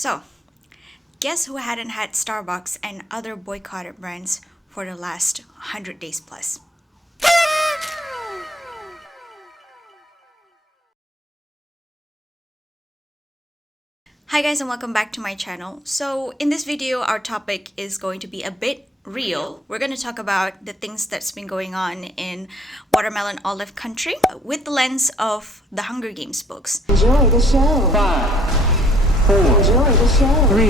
So, guess who hadn't had Starbucks and other boycotted brands for the last 100 days plus? Hi guys, and welcome back to my channel. So in this video, our topic is going to be a bit real. We're going to talk about the things that's been going on in watermelon olive country with the lens of the Hunger Games books. Enjoy the show. 5, 4, Enjoy the show. 3,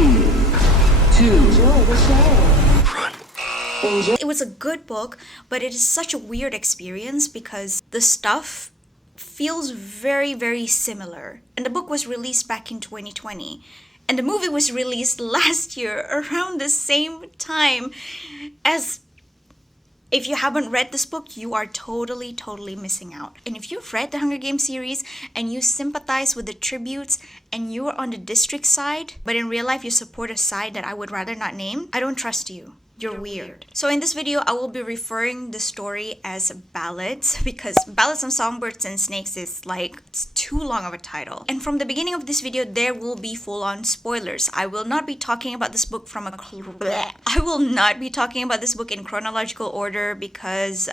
2, Enjoy the show. Enjoy. It was a good book, but it is such a weird experience because the stuff feels very, very similar. And the book was released back in 2020. And the movie was released last year around the same time as... If you haven't read this book, you are totally missing out. And if you've read the Hunger Games series and you sympathize with the tributes and you are on the district side, but in real life you support a side that I would rather not name, I don't trust you. You're weird. So in this video, I will be referring the story as ballads because Ballads of Songbirds and Snakes is like, it's too long of a title. And from the beginning of this video, there will be full-on spoilers. I will not be talking about this book from I will not be talking about this book in chronological order because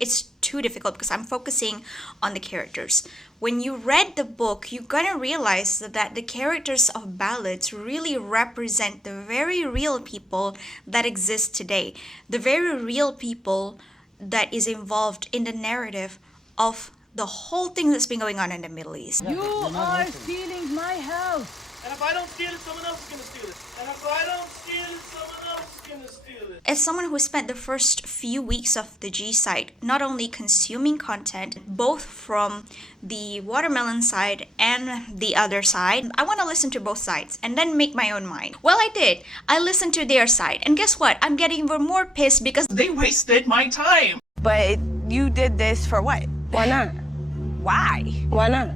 it's too difficult because I'm focusing on the characters. When you read the book, you're gonna realize that the characters of ballads really represent the very real people that exist today. The very real people that is involved in the narrative of the whole thing that's been going on in the Middle East. You are stealing my house. And if I don't steal it, someone else is going to steal it. And if I don't steal it, someone else is going to steal it. As someone who spent the first few weeks of the G site not only consuming content, both from the watermelon side and the other side, I want to listen to both sides and then make my own mind. Well, I did. I listened to their side. And guess what? I'm getting even more pissed because They wasted my time. But you did this for what? Why not? Why? Why not?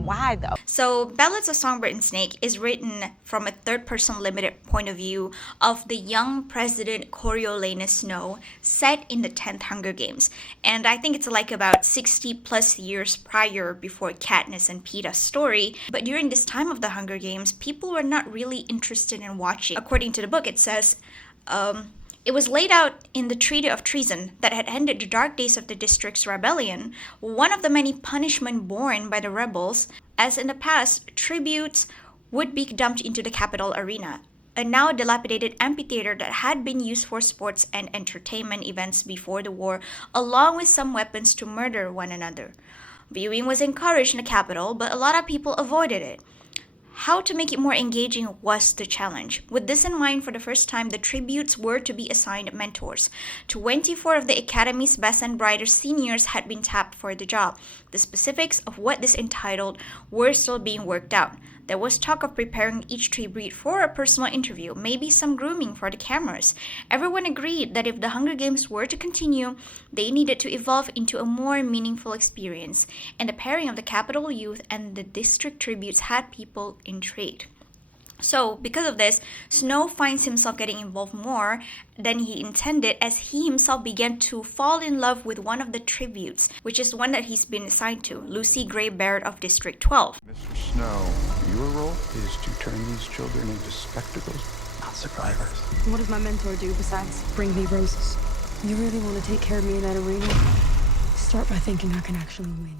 Why though? So, Ballads of Songbird and Snake is written from a third-person limited point of view of the young President Coriolanus Snow set in the 10th Hunger Games. And I think it's like about 60 plus years prior before Katniss and Peeta's story. But during this time of the Hunger Games, people were not really interested in watching. According to the book, it says... It was laid out in the Treaty of Treason that had ended the dark days of the district's rebellion, one of the many punishments borne by the rebels, as in the past, tributes would be dumped into the capital arena, a now dilapidated amphitheater that had been used for sports and entertainment events before the war, along with some weapons to murder one another. Viewing was encouraged in the capital, but a lot of people avoided it. How to make it more engaging was the challenge. With this in mind, for the first time, the tributes were to be assigned mentors. 24 of the Academy's best and brightest seniors had been tapped for the job. The specifics of what this entitled were still being worked out. There was talk of preparing each tribute for a personal interview, maybe some grooming for the cameras. Everyone agreed that if the Hunger Games were to continue, they needed to evolve into a more meaningful experience, and the pairing of the capital youth and the district tributes had people intrigued. So, because of this, Snow finds himself getting involved more than he intended as he himself began to fall in love with one of the tributes, which is the one that he's been assigned to, Lucy Gray Baird of District 12. Mr. Snow, your role is to turn these children into spectacles, not survivors. What does my mentor do besides bring me roses? You really want to take care of me in that arena? Start by thinking I can actually win.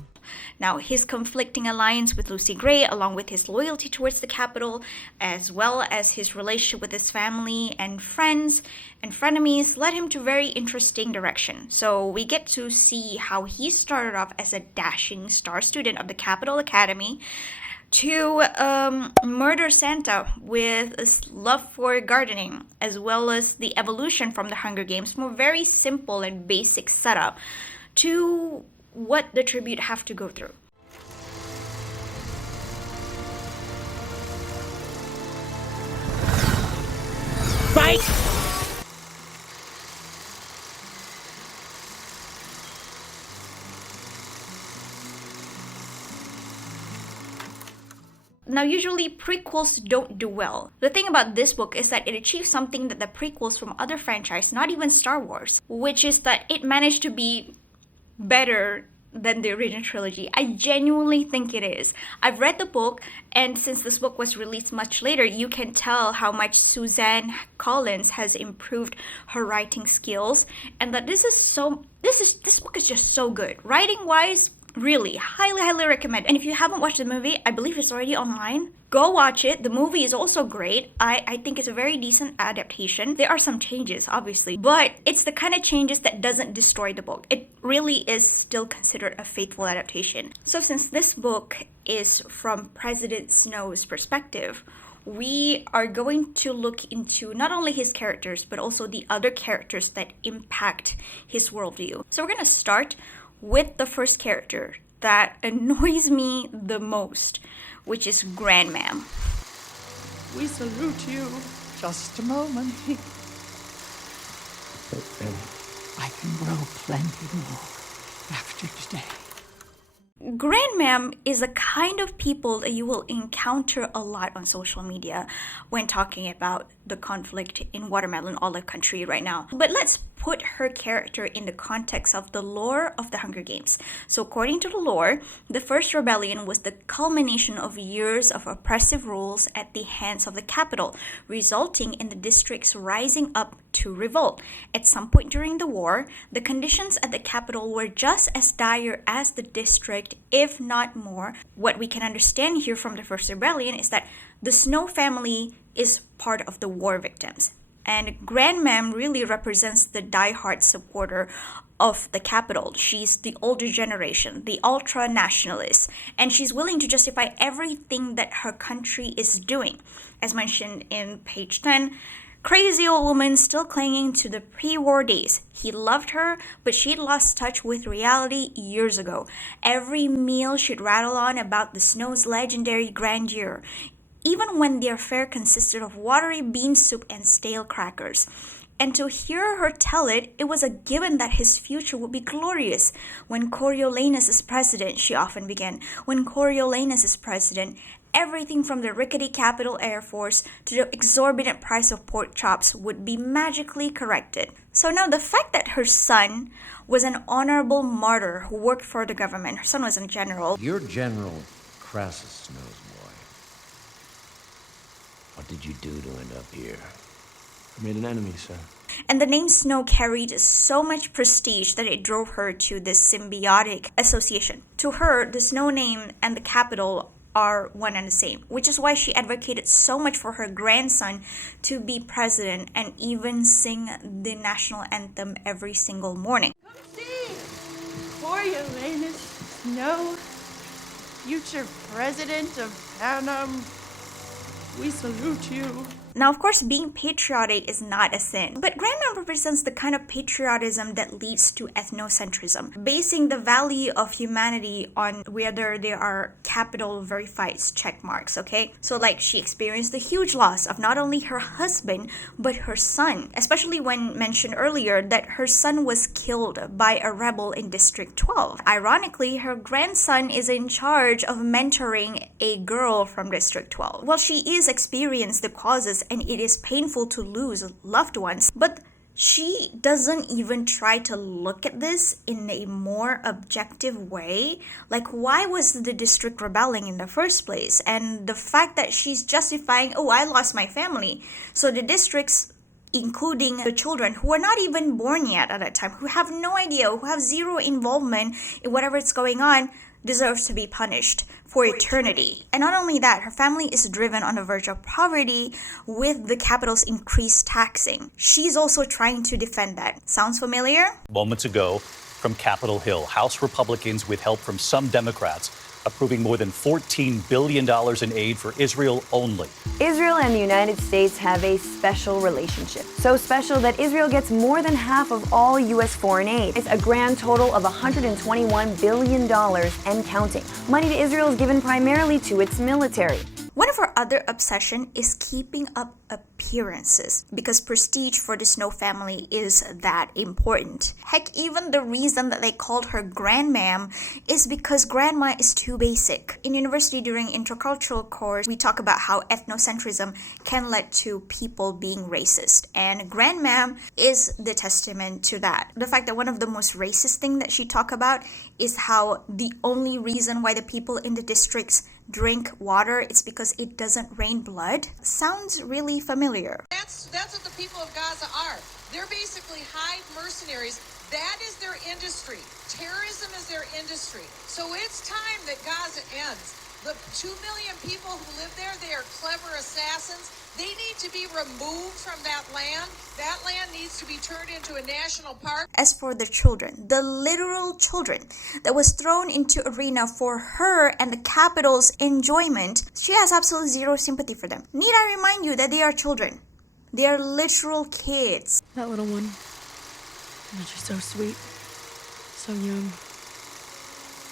Now, his conflicting alliance with Lucy Gray, along with his loyalty towards the capital, as well as his relationship with his family and friends and frenemies, led him to very interesting direction. So we get to see how he started off as a dashing star student of the Capital Academy to murder Santa with a love for gardening, as well as the evolution from the Hunger Games from a very simple and basic setup to what the tribute have to go through. Fight! Now, usually prequels don't do well. The thing about this book is that it achieved something that the prequels from other franchises, not even Star Wars, which is that it managed to be better than the original trilogy. I genuinely think it is. I've read the book, and since this book was released much later, you can tell how much Suzanne Collins has improved her writing skills, and that this book is just so good. Writing-wise, really, highly recommend. And if you haven't watched the movie, I believe it's already online. Go watch it. The movie is also great. I think it's a very decent adaptation. There are some changes, obviously, but it's the kind of changes that doesn't destroy the book. It really is still considered a faithful adaptation. So since this book is from President Snow's perspective, we are going to look into not only his characters, but also the other characters that impact his worldview. So we're going to start with the first character that annoys me the most, which is Grandmam. We salute you. Just a moment. I can grow plenty more after today. Grandmam is a kind of people that you will encounter a lot on social media when talking about the conflict in Watermelon Olive Country right now. But let's put her character in the context of the lore of the Hunger Games. So according to the lore, the first rebellion was the culmination of years of oppressive rules at the hands of the capital, resulting in the districts rising up to revolt. At some point during the war, the conditions at the capital were just as dire as the district, if not more. What we can understand here from the first rebellion is that the Snow family is part of the war victims. And Grandmam really represents the die-hard supporter of the capital. She's the older generation, the ultra-nationalist, and she's willing to justify everything that her country is doing. As mentioned in page 10, crazy old woman still clinging to the pre-war days. He loved her, but she'd lost touch with reality years ago. Every meal she'd rattle on about the Snow's legendary grandeur, even when their fare consisted of watery bean soup and stale crackers. And to hear her tell it, it was a given that his future would be glorious. When Coriolanus is president, she often began, when Coriolanus is president, everything from the rickety Capital Air Force to the exorbitant price of pork chops would be magically corrected. So now the fact that her son was an honorable martyr who worked for the government, her son was a general. You're General Crassus Snow's boy. What did you do to end up here? I made an enemy, sir. And the name Snow carried so much prestige that it drove her to this symbiotic association. To her, the Snow name and the capital are one and the same, which is why she advocated so much for her grandson to be president and even sing the national anthem every single morning. Come see Coriolanus Snow, future president of Panem. We salute you. Now, of course, being patriotic is not a sin, but Grandmam represents the kind of patriotism that leads to ethnocentrism, basing the value of humanity on whether there are capital verified check marks, okay? So, like, she experienced the huge loss of not only her husband, but her son, especially when mentioned earlier that her son was killed by a rebel in District 12. Ironically, her grandson is in charge of mentoring a girl from District 12. Well, she is experiencing the causes and it is painful to lose loved ones, but she doesn't even try to look at this in a more objective way. Like, why was the district rebelling in the first place? And the fact that she's justifying, oh, I lost my family. So the districts, including the children who are not even born yet at that time, who have no idea, who have zero involvement in whatever is going on, deserves to be punished for eternity. And not only that, her family is driven on the verge of poverty with the capital's increased taxing. She's also trying to defend that. Sounds familiar? Moments ago, from Capitol Hill, House Republicans, with help from some Democrats, approving more than $14 billion in aid for Israel only. Israel and the United States have a special relationship. So special that Israel gets more than half of all U.S. foreign aid. It's a grand total of $121 billion and counting. Money to Israel is given primarily to its military. One of her other obsession is keeping up appearances, because prestige for the Snow family is that important. Heck, even the reason that they called her grandmam is because grandma is too basic. In university during intercultural course, we talk about how ethnocentrism can lead to people being racist, and grandmam is the testament to that. The fact that one of the most racist thing that she talked about is how the only reason why the people in the districts drink water is because it doesn't rain blood sounds really familiar. That's what the people of Gaza are. They're basically hive mercenaries. That is their industry. Terrorism is their industry. So it's time that Gaza ends. The 2 million people who live there, they are clever assassins. They need to be removed from that land. That land needs to be turned into a national park. As for the children, the literal children that was thrown into arena for her and the capital's enjoyment, she has absolutely zero sympathy for them. Need I remind you that they are children? They are literal kids. That little one. She's so sweet. So young.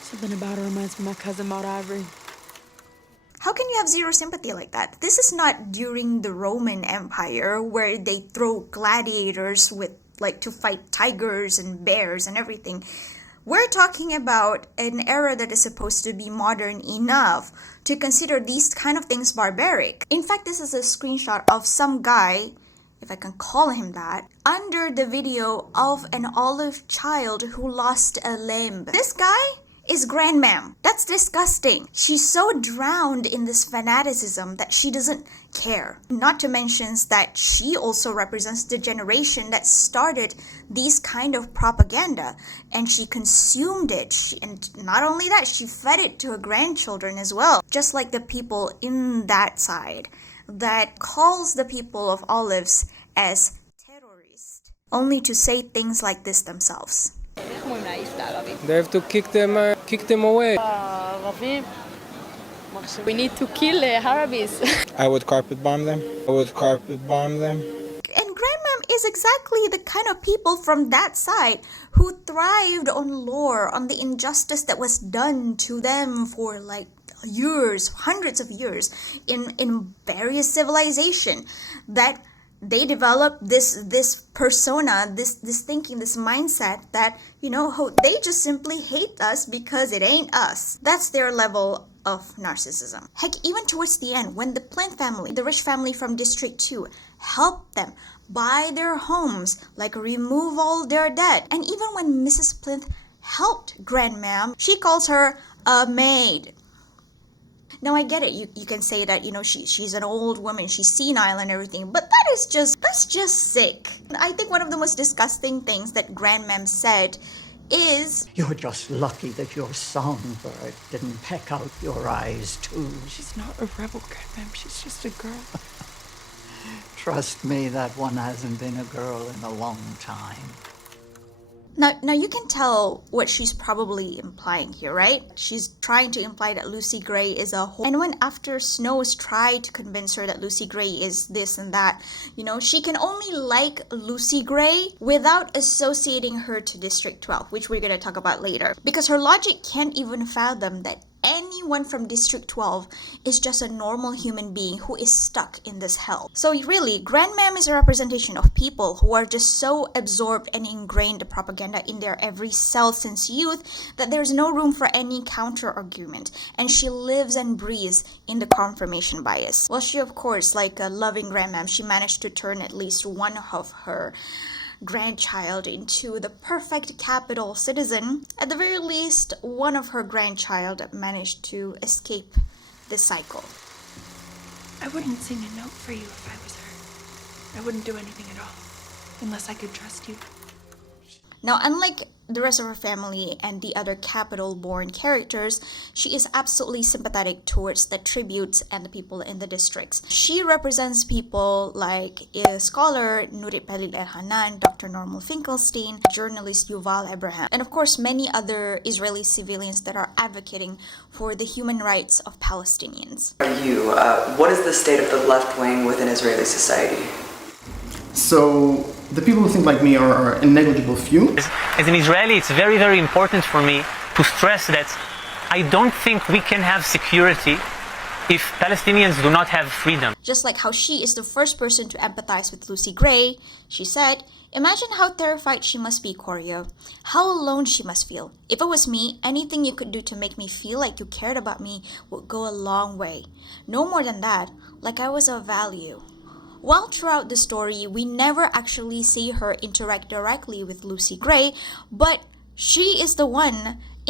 Something about her reminds me of my cousin Maud Ivory. How can you have zero sympathy like that? This is not during the Roman Empire where they throw gladiators with to fight tigers and bears and everything. We're talking about an era that is supposed to be modern enough to consider these kind of things barbaric. In fact, this is a screenshot of some guy, if I can call him that, under the video of an olive child who lost a limb. This guy is grandmam. That's disgusting. She's so drowned in this fanaticism that she doesn't care. Not to mention that she also represents the generation that started these kind of propaganda, and she consumed it. And not only that, she fed it to her grandchildren as well. Just like the people in that side that calls the people of Olives as terrorists, only to say things like this themselves. They have to kick them away. We need to kill Arabs. I would carpet bomb them. And grandmam is exactly the kind of people from that side who thrived on lore, on the injustice that was done to them for years, hundreds of years in various civilization, that they developed this persona, this thinking, this mindset that, they just simply hate us because it ain't us. That's their level of narcissism. Heck, even towards the end, when the Plinth family, the rich family from District 2, helped them buy their homes, remove all their debt, and even when Mrs. Plinth helped grandmam, she calls her a maid. Now I get it, you can say that, she's an old woman, she's senile and everything, but that's just sick. I think one of the most disgusting things that grandmam said is, "You're just lucky that your songbird didn't peck out your eyes too." She's not a rebel, grandmam, she's just a girl. Trust me, that one hasn't been a girl in a long time. Now you can tell what she's probably implying here, right? She's trying to imply that Lucy Gray is a whore. And when after Snows tried to convince her that Lucy Gray is this and that, she can only like Lucy Gray without associating her to District 12, which we're going to talk about later. Because her logic can't even fathom that anyone from District 12 is just a normal human being who is stuck in this hell. So really, grandmam is a representation of people who are just so absorbed and ingrained the propaganda in their every cell since youth that there's no room for any counter argument, and she lives and breathes in the confirmation bias. Well, she of course, like a loving grandmam, she managed to turn at least one of her grandchild into the perfect capital citizen. At the very least, one of her grandchild managed to escape the cycle. I wouldn't sing a note for you if I was her. I wouldn't do anything at all, unless I could trust you. Now, unlike the rest of her family and the other capital-born characters, she is absolutely sympathetic towards the tributes and the people in the districts. She represents people like scholar Nurit Pelil El-Hanan, Dr. Normal Finkelstein, journalist Yuval Abraham, and of course many other Israeli civilians that are advocating for the human rights of Palestinians. What is the state of the left wing within Israeli society? So the people who think like me are a negligible few. As an Israeli, it's very, very important for me to stress that I don't think we can have security if Palestinians do not have freedom. Just like how she is the first person to empathize with Lucy Gray, she said, "Imagine how terrified she must be, Corio. How alone she must feel. If it was me, anything you could do to make me feel like you cared about me would go a long way. No more than that, like I was of value." While throughout the story, we never actually see her interact directly with Lucy Gray, but she is the one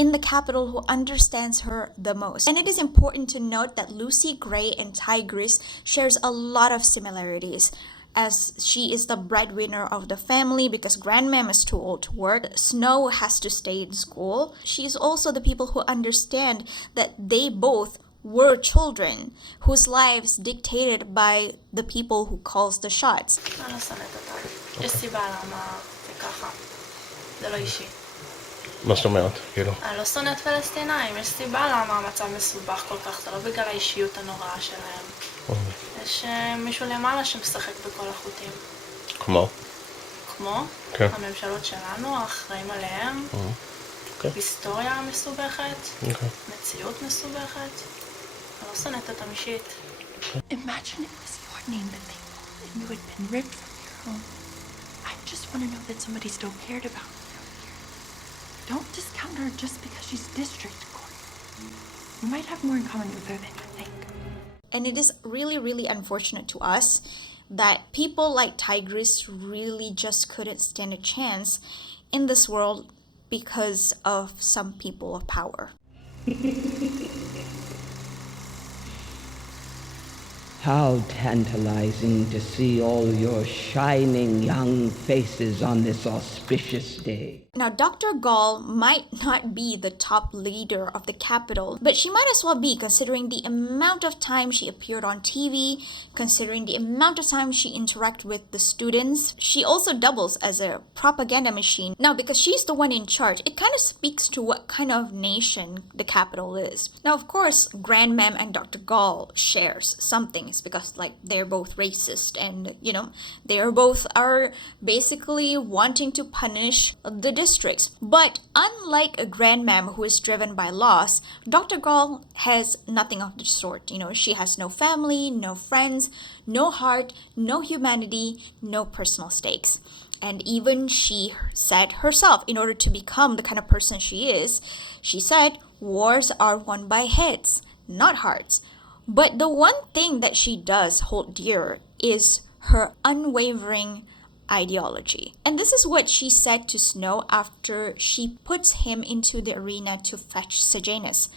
in the capital who understands her the most. And it is important to note that Lucy Gray and Tigris shares a lot of similarities, as she is the breadwinner of the family because Grandmam is too old to work. Snow has to stay in school. She's also the people who understand that they both were children whose lives dictated by the people who calls the shots. מה זאת אומרת? כאילו? אני לא שונאת פלסטינאים, יש סיבה למה המצב מסובך כל כך, זה לא בגלל האישיות הנוראה שלהם. יש מישהו למעלה שמשחק בכל החוטים. כמו? כמו? כן. הממשלות שלנו, האחראים עליהם, היסטוריה מסובכת, מציאות מסובכת. אני לא שונאת אותם אישית. Imagine it was your name that they called and you had been ripped from your home. I just want to know that somebody still cared about you. Don't discount her just because she's district court. You might have more in common with her than you think. And it is really, really unfortunate to us that people like Tigris really just couldn't stand a chance in this world because of some people of power. How tantalizing to see all your shining young faces on this auspicious day. Now, Dr. Gaul might not be the top leader of the capital, but she might as well be, considering the amount of time she appeared on TV, considering the amount of time she interacted with the students. She also doubles as a propaganda machine. Now, because she's the one in charge, it kind of speaks to what kind of nation the capital is. Now, of course, Grandmam and Dr. Gaul shares some things because, like, they're both racist and, you know, they're both are basically wanting to punish the districts. But unlike a Grandmam who is driven by loss, Dr. Gaul has nothing of the sort. You know, she has no family, no friends, no heart, no humanity, no personal stakes. And even she said herself, in order to become the kind of person she is, she said, wars are won by heads, not hearts. But the one thing that she does hold dear is her unwavering ideology. And this is what she said to Snow after she puts him into the arena to fetch Sejanus.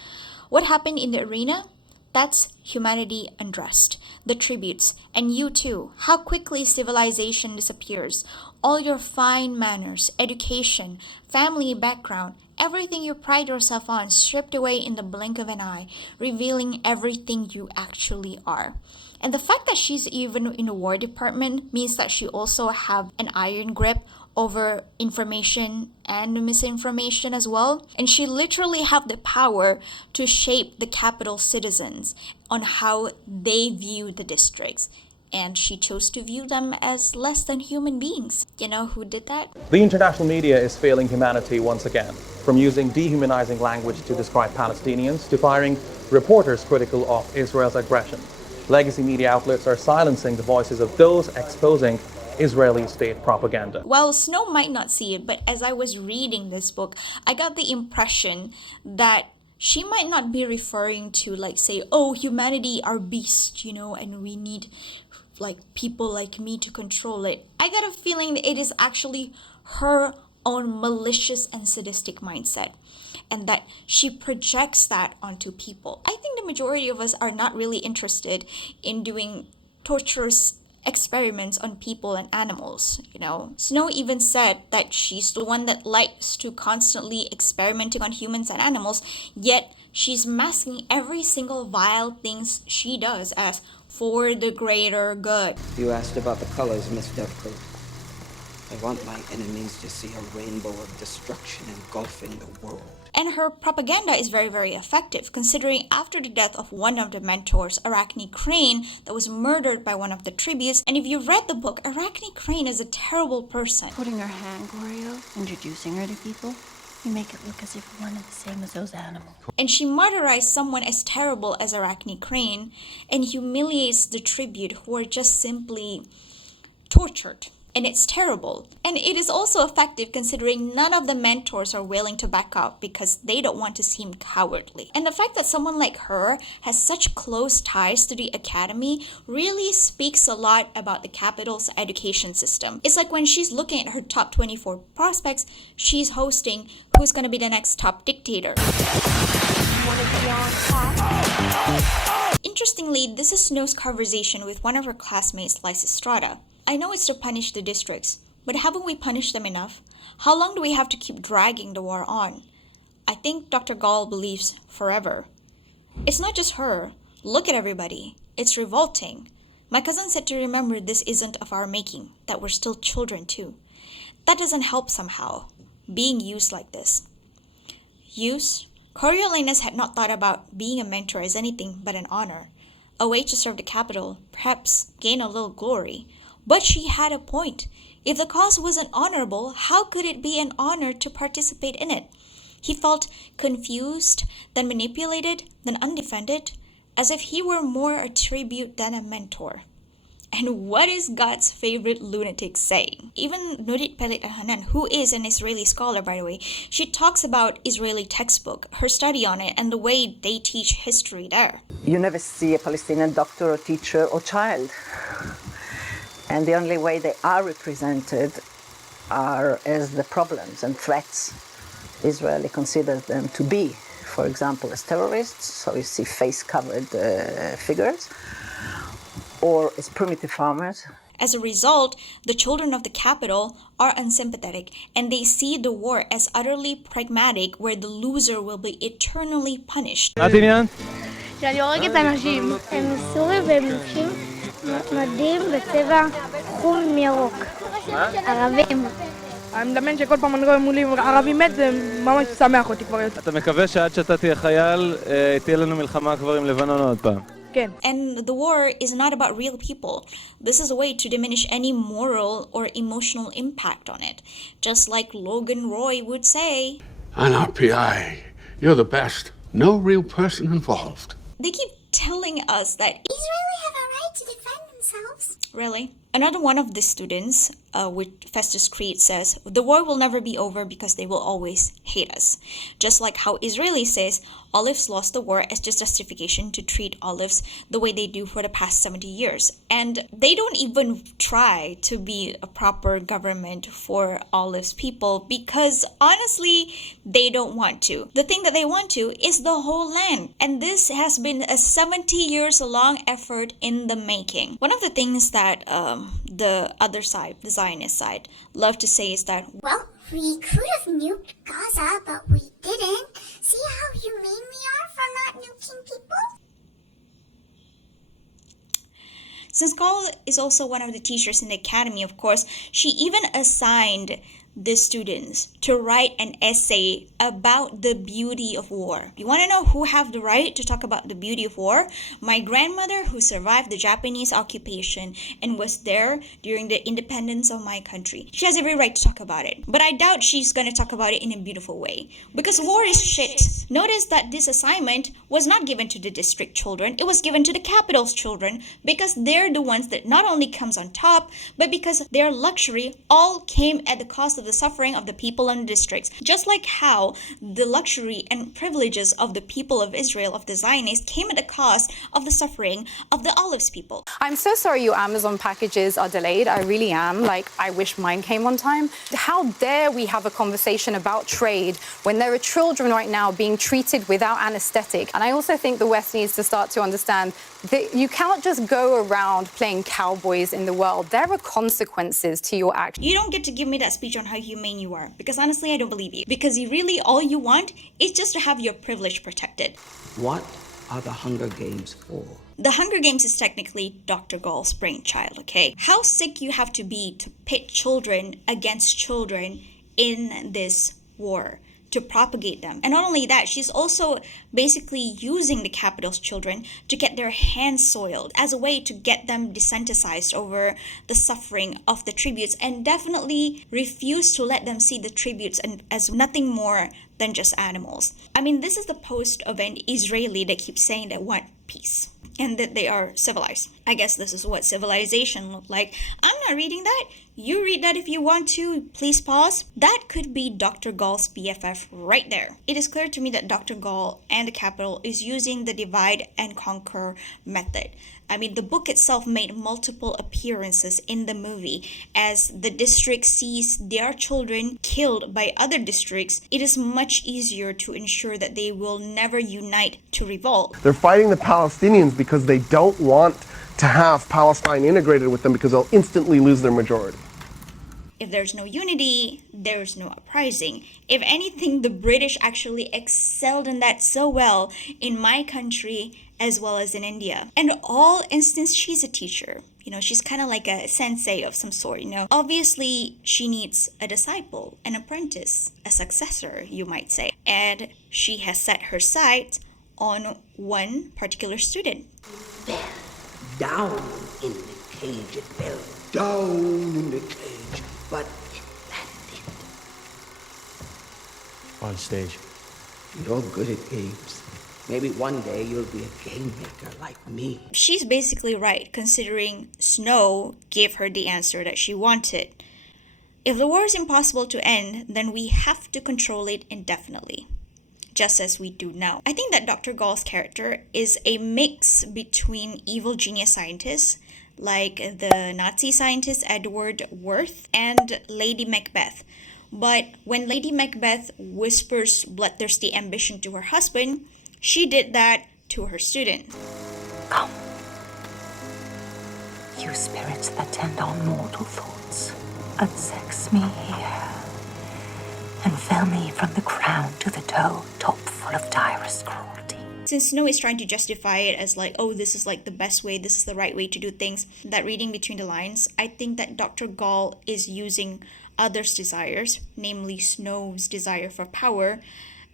What happened in the arena? That's humanity undressed, the tributes, and you too, how quickly civilization disappears. All your fine manners, education, family background, everything you pride yourself on stripped away in the blink of an eye, revealing everything you actually are. And the fact that she's even in the War Department means that she also have an iron grip over information and misinformation as well. And she literally have the power to shape the capital citizens on how they view the districts. And she chose to view them as less than human beings. You know who did that? The international media is failing humanity once again, from using dehumanizing language to describe Palestinians to firing reporters critical of Israel's aggression. Legacy media outlets are silencing the voices of those exposing Israeli state propaganda. Well, Snow might not see it, but as I was reading this book, I got the impression that she might not be referring to, like, say, oh, humanity are beasts, you know, and we need, like, people like me to control it. I got a feeling that it is actually her own malicious and sadistic mindset, and that she projects that onto people. I think the majority of us are not really interested in doing torturous experiments on people and animals, you know. Snow even said that she's the one that likes to constantly experimenting on humans and animals, yet she's masking every single vile things she does as for the greater good. You asked about the colors, Miss Deathcoat. I want my enemies to see a rainbow of destruction engulfing the world. And her propaganda is very, very effective, considering after the death of one of the mentors, Arachne Crane, that was murdered by one of the tributes. And if you read the book, Arachne Crane is a terrible person. Putting her hand, Corio, introducing her to people. You make it look as if we wanted the same as those animals. And she martyrized someone as terrible as Arachne Crane and humiliates the tribute who are just simply tortured. And it's terrible. And it is also effective considering none of the mentors are willing to back up because they don't want to seem cowardly. And the fact that someone like her has such close ties to the academy really speaks a lot about the capital's education system. It's like when she's looking at her top 24 prospects, she's hosting who's going to be the next top dictator. Interestingly, this is Snow's conversation with one of her classmates, Lysistrata. I know it's to punish the districts, but haven't we punished them enough? How long do we have to keep dragging the war on? I think Dr. Gaul believes forever. It's not just her. Look at everybody. It's revolting. My cousin said to remember this isn't of our making, that we're still children too. That doesn't help somehow, being used like this. Use? Coriolanus had not thought about being a mentor as anything but an honor, a way to serve the capital, perhaps gain a little glory. But she had a point. If the cause wasn't honorable, how could it be an honor to participate in it? He felt confused, then manipulated, then undefended, as if he were more a tribute than a mentor. And what is God's favorite lunatic saying? Even Nurit Pelit Hanan, who is an Israeli scholar, by the way, she talks about Israeli textbook, her study on it, and the way they teach history there. You never see a Palestinian doctor or teacher or child. And the only way they are represented are as the problems and threats Israel considers them to be. For example, as terrorists, so you see face-covered figures, or as primitive farmers. As a result, the children of the capital are unsympathetic, and they see the war as utterly pragmatic, where the loser will be eternally punished. שאני הורגת אנשים. הם סורים והם לובשים מדים בצבע חום ירוק. ערבים. אני מדמיין שכל פעם אני רואה מולי ערבי מת, זה ממש שמח אותי כבר יותר. אתה מקווה שעד שאתה תהיה חייל, תהיה לנו מלחמה כבר עם לבנון עוד פעם. And the war is not about real people. This is a way to diminish any moral or emotional impact on it. Just like Logan Roy would say, "An RPI, you're the best. No real person involved." They keep telling us that Israeli have a right to defend themselves. Really? Another one of the students, with Festus Creed, says, the war will never be over because they will always hate us. Just like how Israeli says, olives lost the war as just justification to treat olives the way they do for the past 70 years. And they don't even try to be a proper government for olives people because honestly, they don't want to. The thing that they want to is the whole land. And this has been a 70 years long effort in the making. One of the things that the other side, the Zionist side, love to say is that, well, we could have nuked Gaza, but we didn't. See how humane we are for not nuking people? Since Gaul is also one of the teachers in the academy, of course, she even assigned the students to write an essay about the beauty of war. You want to know who have the right to talk about the beauty of war? My grandmother, who survived the Japanese occupation and was there during the independence of my country. She has every right to talk about it. But I doubt she's going to talk about it in a beautiful way. Because war is shit. Notice that this assignment was not given to the district children. It was given to the capital's children because they're the ones that not only comes on top, but because their luxury all came at the cost of the suffering of the people in the districts. Just like how the luxury and privileges of the people of Israel, of the Zionists, came at the cost of the suffering of the olives people. I'm so sorry your Amazon packages are delayed. I really am. I wish mine came on time. How dare we have a conversation about trade when there are children right now being treated without anesthetic? And I also think the West needs to start to understand that you cannot just go around playing cowboys in the world. There are consequences to your actions. You don't get to give me that speech on how humane you are, because honestly, I don't believe you. Because you really, all you want is just to have your privilege protected. What are the Hunger Games for? The Hunger Games is technically Dr. Gaul's brainchild, okay? How sick you have to be to pit children against children in this war, to propagate them. And not only that, she's also basically using the capital's children to get their hands soiled as a way to get them desensitized over the suffering of the tributes, and definitely refuse to let them see the tributes as nothing more than just animals. I mean, this is the post of an Israeli that keeps saying they want peace and that they are civilized. I guess this is what civilization looked like. I'm not reading that. You read that if you want to. Please pause. That could be Dr. Gaul's BFF right there. It is clear to me that Dr. Gaul and the capital is using the divide and conquer method. I mean, the book itself made multiple appearances in the movie. As the district sees their children killed by other districts, it is much easier to ensure that they will never unite to revolt. They're fighting the Palestinians because they don't want to have Palestine integrated with them because they'll instantly lose their majority. If there's no unity, there's no uprising. If anything, the British actually excelled in that so well in my country as well as in India. And all instance, she's a teacher. You know, she's kind of like a sensei of some sort, you know. Obviously, she needs a disciple, an apprentice, a successor, you might say. And she has set her sights on one particular student. Down in the cage it fell, down in the cage, but it landed. On stage. You're good at games. Maybe one day you'll be a game maker like me. She's basically right, considering Snow gave her the answer that she wanted. If the war is impossible to end, then we have to control it indefinitely, just as we do now. I think that Dr. Gaul's character is a mix between evil genius scientists, like the Nazi scientist Edward Worth, and Lady Macbeth. But when Lady Macbeth whispers bloodthirsty ambition to her husband, she did that to her student. Come, you spirits that tend on mortal thoughts, unsex me here, and fell me from the crown to the toe, top full of direst cruelty. Since Snow is trying to justify it as like, oh, this is like the best way, this is the right way to do things, that reading between the lines, I think that Dr. Gaul is using others' desires, namely Snow's desire for power,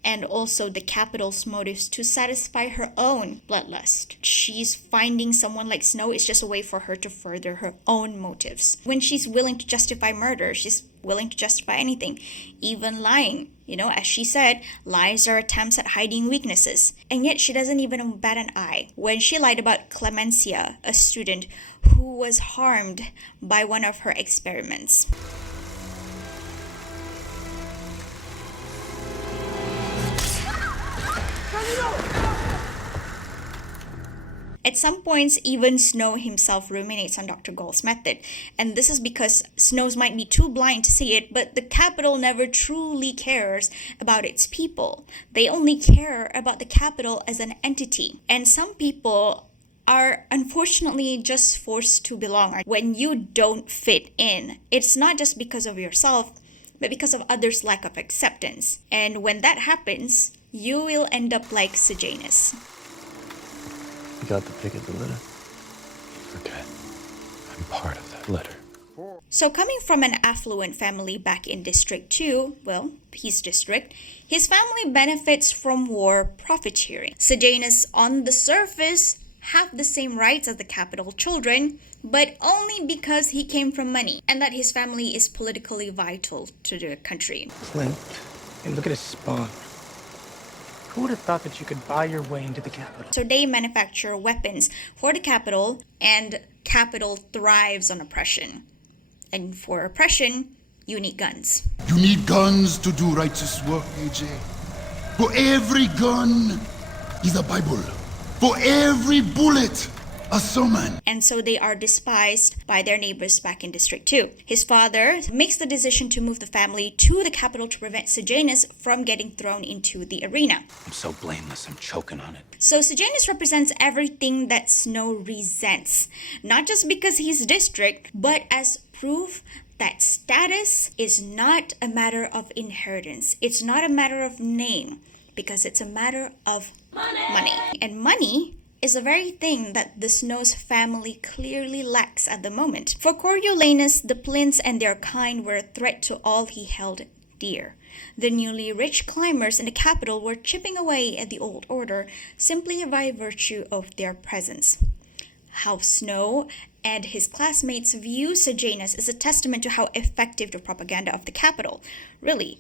and also the capital's motives to satisfy her own bloodlust. She's finding someone like Snow is just a way for her to further her own motives. When she's willing to justify murder, she's willing to justify anything, even lying. You know, as she said, lies are attempts at hiding weaknesses. And yet she doesn't even bat an eye when she lied about Clemencia, a student who was harmed by one of her experiments. At some points, even Snow himself ruminates on Dr. Gaul's method. And this is because Snows might be too blind to see it, but the capital never truly cares about its people. They only care about the capital as an entity. And some people are unfortunately just forced to belong. When you don't fit in, it's not just because of yourself, but because of others' lack of acceptance. And when that happens, you will end up like Sejanus. You got the pick of the litter? Forget. I'm part of that litter. So coming from an affluent family back in District 2, well, his district, his family benefits from war profiteering. Sejanus, on the surface, have the same rights as the capital children, but only because he came from money and that his family is politically vital to the country. Clint, and look at his spawn. Who would have thought that you could buy your way into the capital? So they manufacture weapons for the capital, and capital thrives on oppression. And for oppression, you need guns. You need guns to do righteous work, AJ. For every gun is a Bible. For every bullet, a sermon. And so they are despised by their neighbors back in District 2. His father makes the decision to move the family to the capital to prevent Sejanus from getting thrown into the arena. I'm so blameless, I'm choking on it. So Sejanus represents everything that Snow resents, not just because he's district, but as proof that status is not a matter of inheritance. It's not a matter of name, because it's a matter of money. And money is the very thing that the Snow's family clearly lacks at the moment. For Coriolanus, the Plints and their kind were a threat to all he held dear. The newly rich climbers in the capital were chipping away at the old order simply by virtue of their presence. How Snow and his classmates view Sejanus is a testament to how effective the propaganda of the capital, really.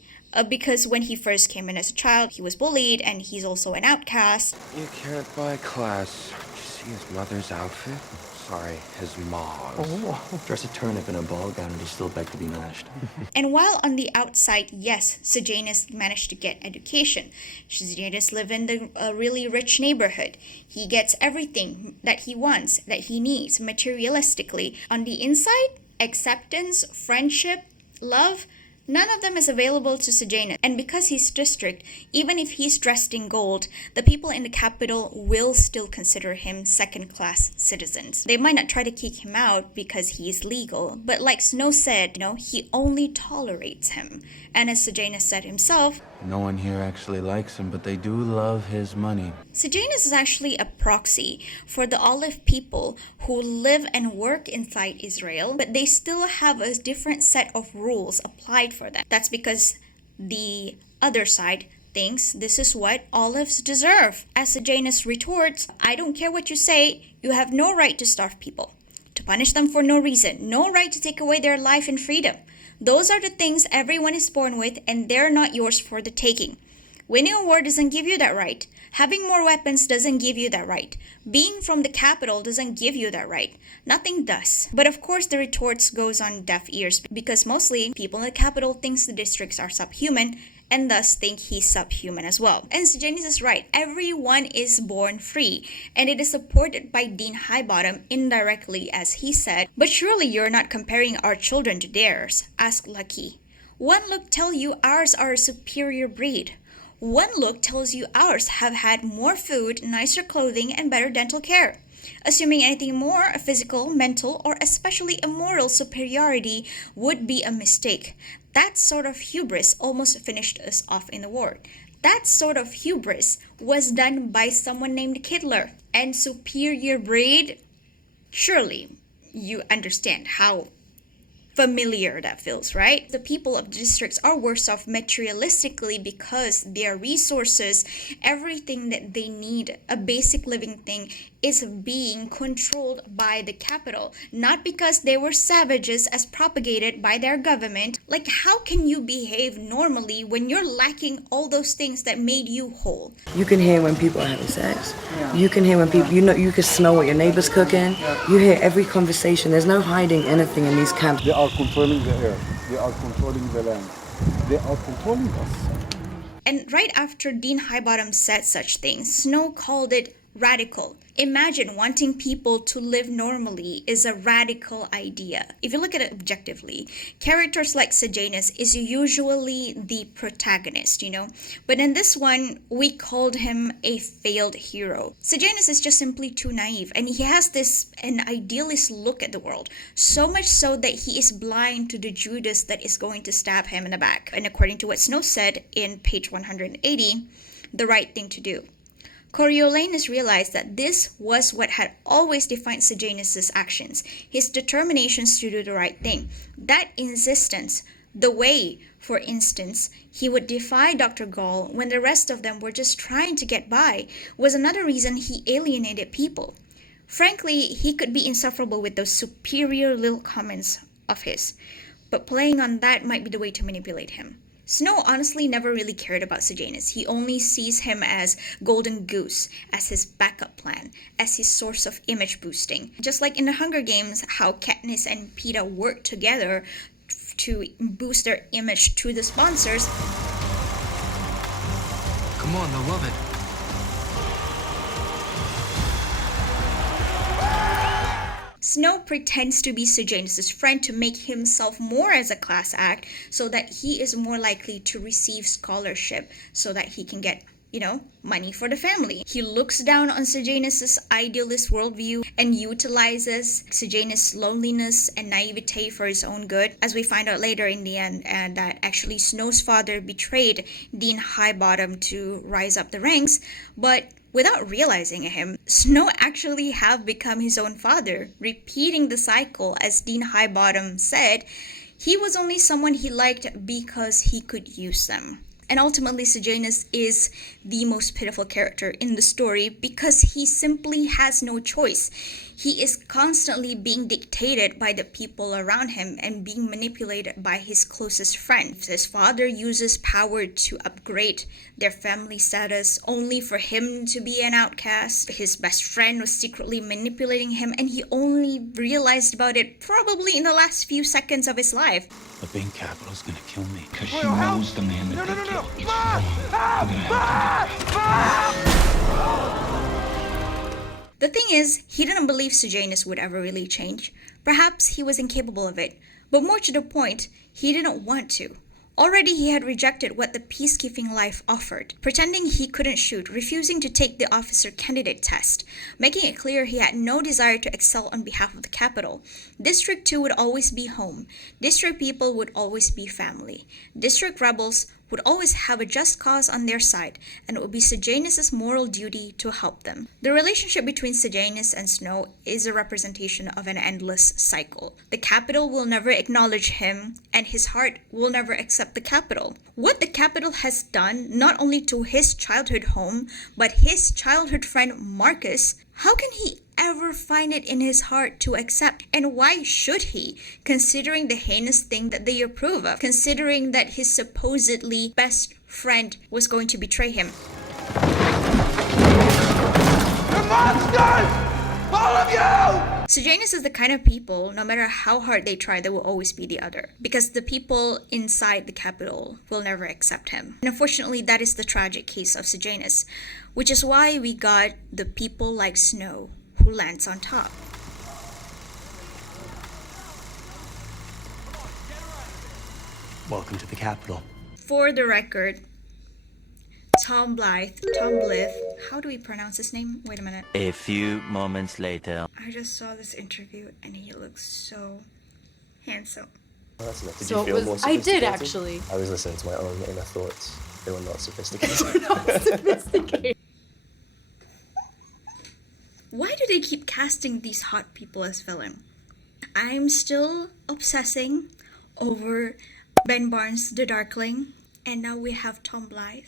Because when he first came in as a child, he was bullied and he's also an outcast. You can't buy class. Did you see his mother's outfit? Sorry, his mom's. Oh. Dress a turnip in a ball gown and he still begged to be mashed. And while on the outside, yes, Sejanus managed to get education. Sejanus lived in a really rich neighborhood. He gets everything that he wants, that he needs materialistically. On the inside, acceptance, friendship, love, none of them is available to Sejanus. And because he's district, even if he's dressed in gold, the people in the capital will still consider him second-class citizens. They might not try to kick him out because he is legal, but like Snow said, he only tolerates him. And as Sejanus said himself, no one here actually likes him, but they do love his money. Sejanus is actually a proxy for the olive people who live and work inside Israel, but they still have a different set of rules applied for them. That's because the other side thinks this is what olives deserve. As Sejanus retorts, I don't care what you say, you have no right to starve people, to punish them for no reason, no right to take away their life and freedom. Those are the things everyone is born with, and they're not yours for the taking. Winning a war doesn't give you that right. Having more weapons doesn't give you that right. Being from the capital doesn't give you that right. Nothing does. But of course the retorts goes on deaf ears because mostly people in the capital thinks the districts are subhuman and thus think he's subhuman as well. And Sejanus is right. Everyone is born free, and it is supported by Dean Highbottom indirectly, as he said, "But surely you're not comparing our children to theirs," asked Lucky. "One look tells you ours are a superior breed. One look tells you ours have had more food, nicer clothing, and better dental care. Assuming anything more, a physical, mental, or especially a moral superiority would be a mistake. That sort of hubris almost finished us off in the war. That sort of hubris was done by someone named tler. And superior breed, surely you understand how familiar that feels, right? The people of the districts are worse off materialistically because their resources, everything that they need, a basic living thing, is being controlled by the capital, not because they were savages as propagated by their government. Like, how can you behave normally when you're lacking all those things that made you whole? You can hear when people are having sex. You can hear when people, you can smell what your neighbor's cooking. You hear every conversation. There's no hiding anything in these camps. They are controlling the air. They are controlling the land. They are controlling us. And right after Dean Highbottom said such things, Snow called it radical. Imagine wanting people to live normally is a radical idea. If you look at it objectively, characters like Sejanus is usually the protagonist, But in this one, we called him a failed hero. Sejanus is just simply too naive, and he has an idealist look at the world, so much so that he is blind to the Judas that is going to stab him in the back. And according to what Snow said in page 180, the right thing to do. Coriolanus realized that this was what had always defined Sejanus' actions, his determinations to do the right thing. That insistence, the way, for instance, he would defy Dr. Gaul when the rest of them were just trying to get by, was another reason he alienated people. Frankly, he could be insufferable with those superior little comments of his, but playing on that might be the way to manipulate him. Snow honestly never really cared about Sejanus. He only sees him as Golden Goose, as his backup plan, as his source of image boosting. Just like in the Hunger Games, how Katniss and Peeta work together to boost their image to the sponsors. Come on, they'll love it. Snow pretends to be Sejanus' friend to make himself more as a class act so that he is more likely to receive scholarship so that he can get, money for the family. He looks down on Sejanus' idealist worldview and utilizes Sejanus' loneliness and naivete for his own good, as we find out later in the end, and that actually Snow's father betrayed Dean Highbottom to rise up the ranks, but without realizing him, Snow actually have become his own father, repeating the cycle. As Dean Highbottom said, He was only someone he liked because he could use them. And ultimately, Sejanus is the most pitiful character in the story because he simply has no choice. He is constantly being dictated by the people around him and being manipulated by his closest friend. His father uses power to upgrade their family status only for him to be an outcast. His best friend was secretly manipulating him, and he only realized about it probably in the last few seconds of his life. The bank capital's gonna kill me because she knows the man that they killed. It's wrong. We're gonna have to. The thing is, he didn't believe Sejanus would ever really change. Perhaps he was incapable of it, but more to the point, he didn't want to. Already he had rejected what the peacekeeping life offered, pretending he couldn't shoot, refusing to take the officer candidate test, making it clear he had no desire to excel on behalf of the capital. District 2 would always be home. District people would always be family. District rebels would always have a just cause on their side, and it would be Sejanus' moral duty to help them. The relationship between Sejanus and Snow is a representation of an endless cycle. The capital will never acknowledge him, and his heart will never accept the capital. What the capital has done, not only to his childhood home, but his childhood friend Marcus, how can he ever find it in his heart to accept? And why should he, considering the heinous thing that they approve of, considering that his supposedly best friend was going to betray him? You're monsters! All of you! Sejanus is the kind of people, no matter how hard they try, there will always be the other, because the people inside the capital will never accept him. And unfortunately, that is the tragic case of Sejanus, which is why we got the people like Snow who lands on top. Welcome to the capital. For the record, Tom Blythe, how do we pronounce his name? Wait a minute. A few moments later. I just saw this interview and he looks so handsome. Well, that's enough. Did So you feel it was- more I sophisticated? did, actually. I was listening to my own inner thoughts. They were not sophisticated. Why do they keep casting these hot people as villain? I'm still obsessing over Ben Barnes the Darkling, and now we have Tom Blythe.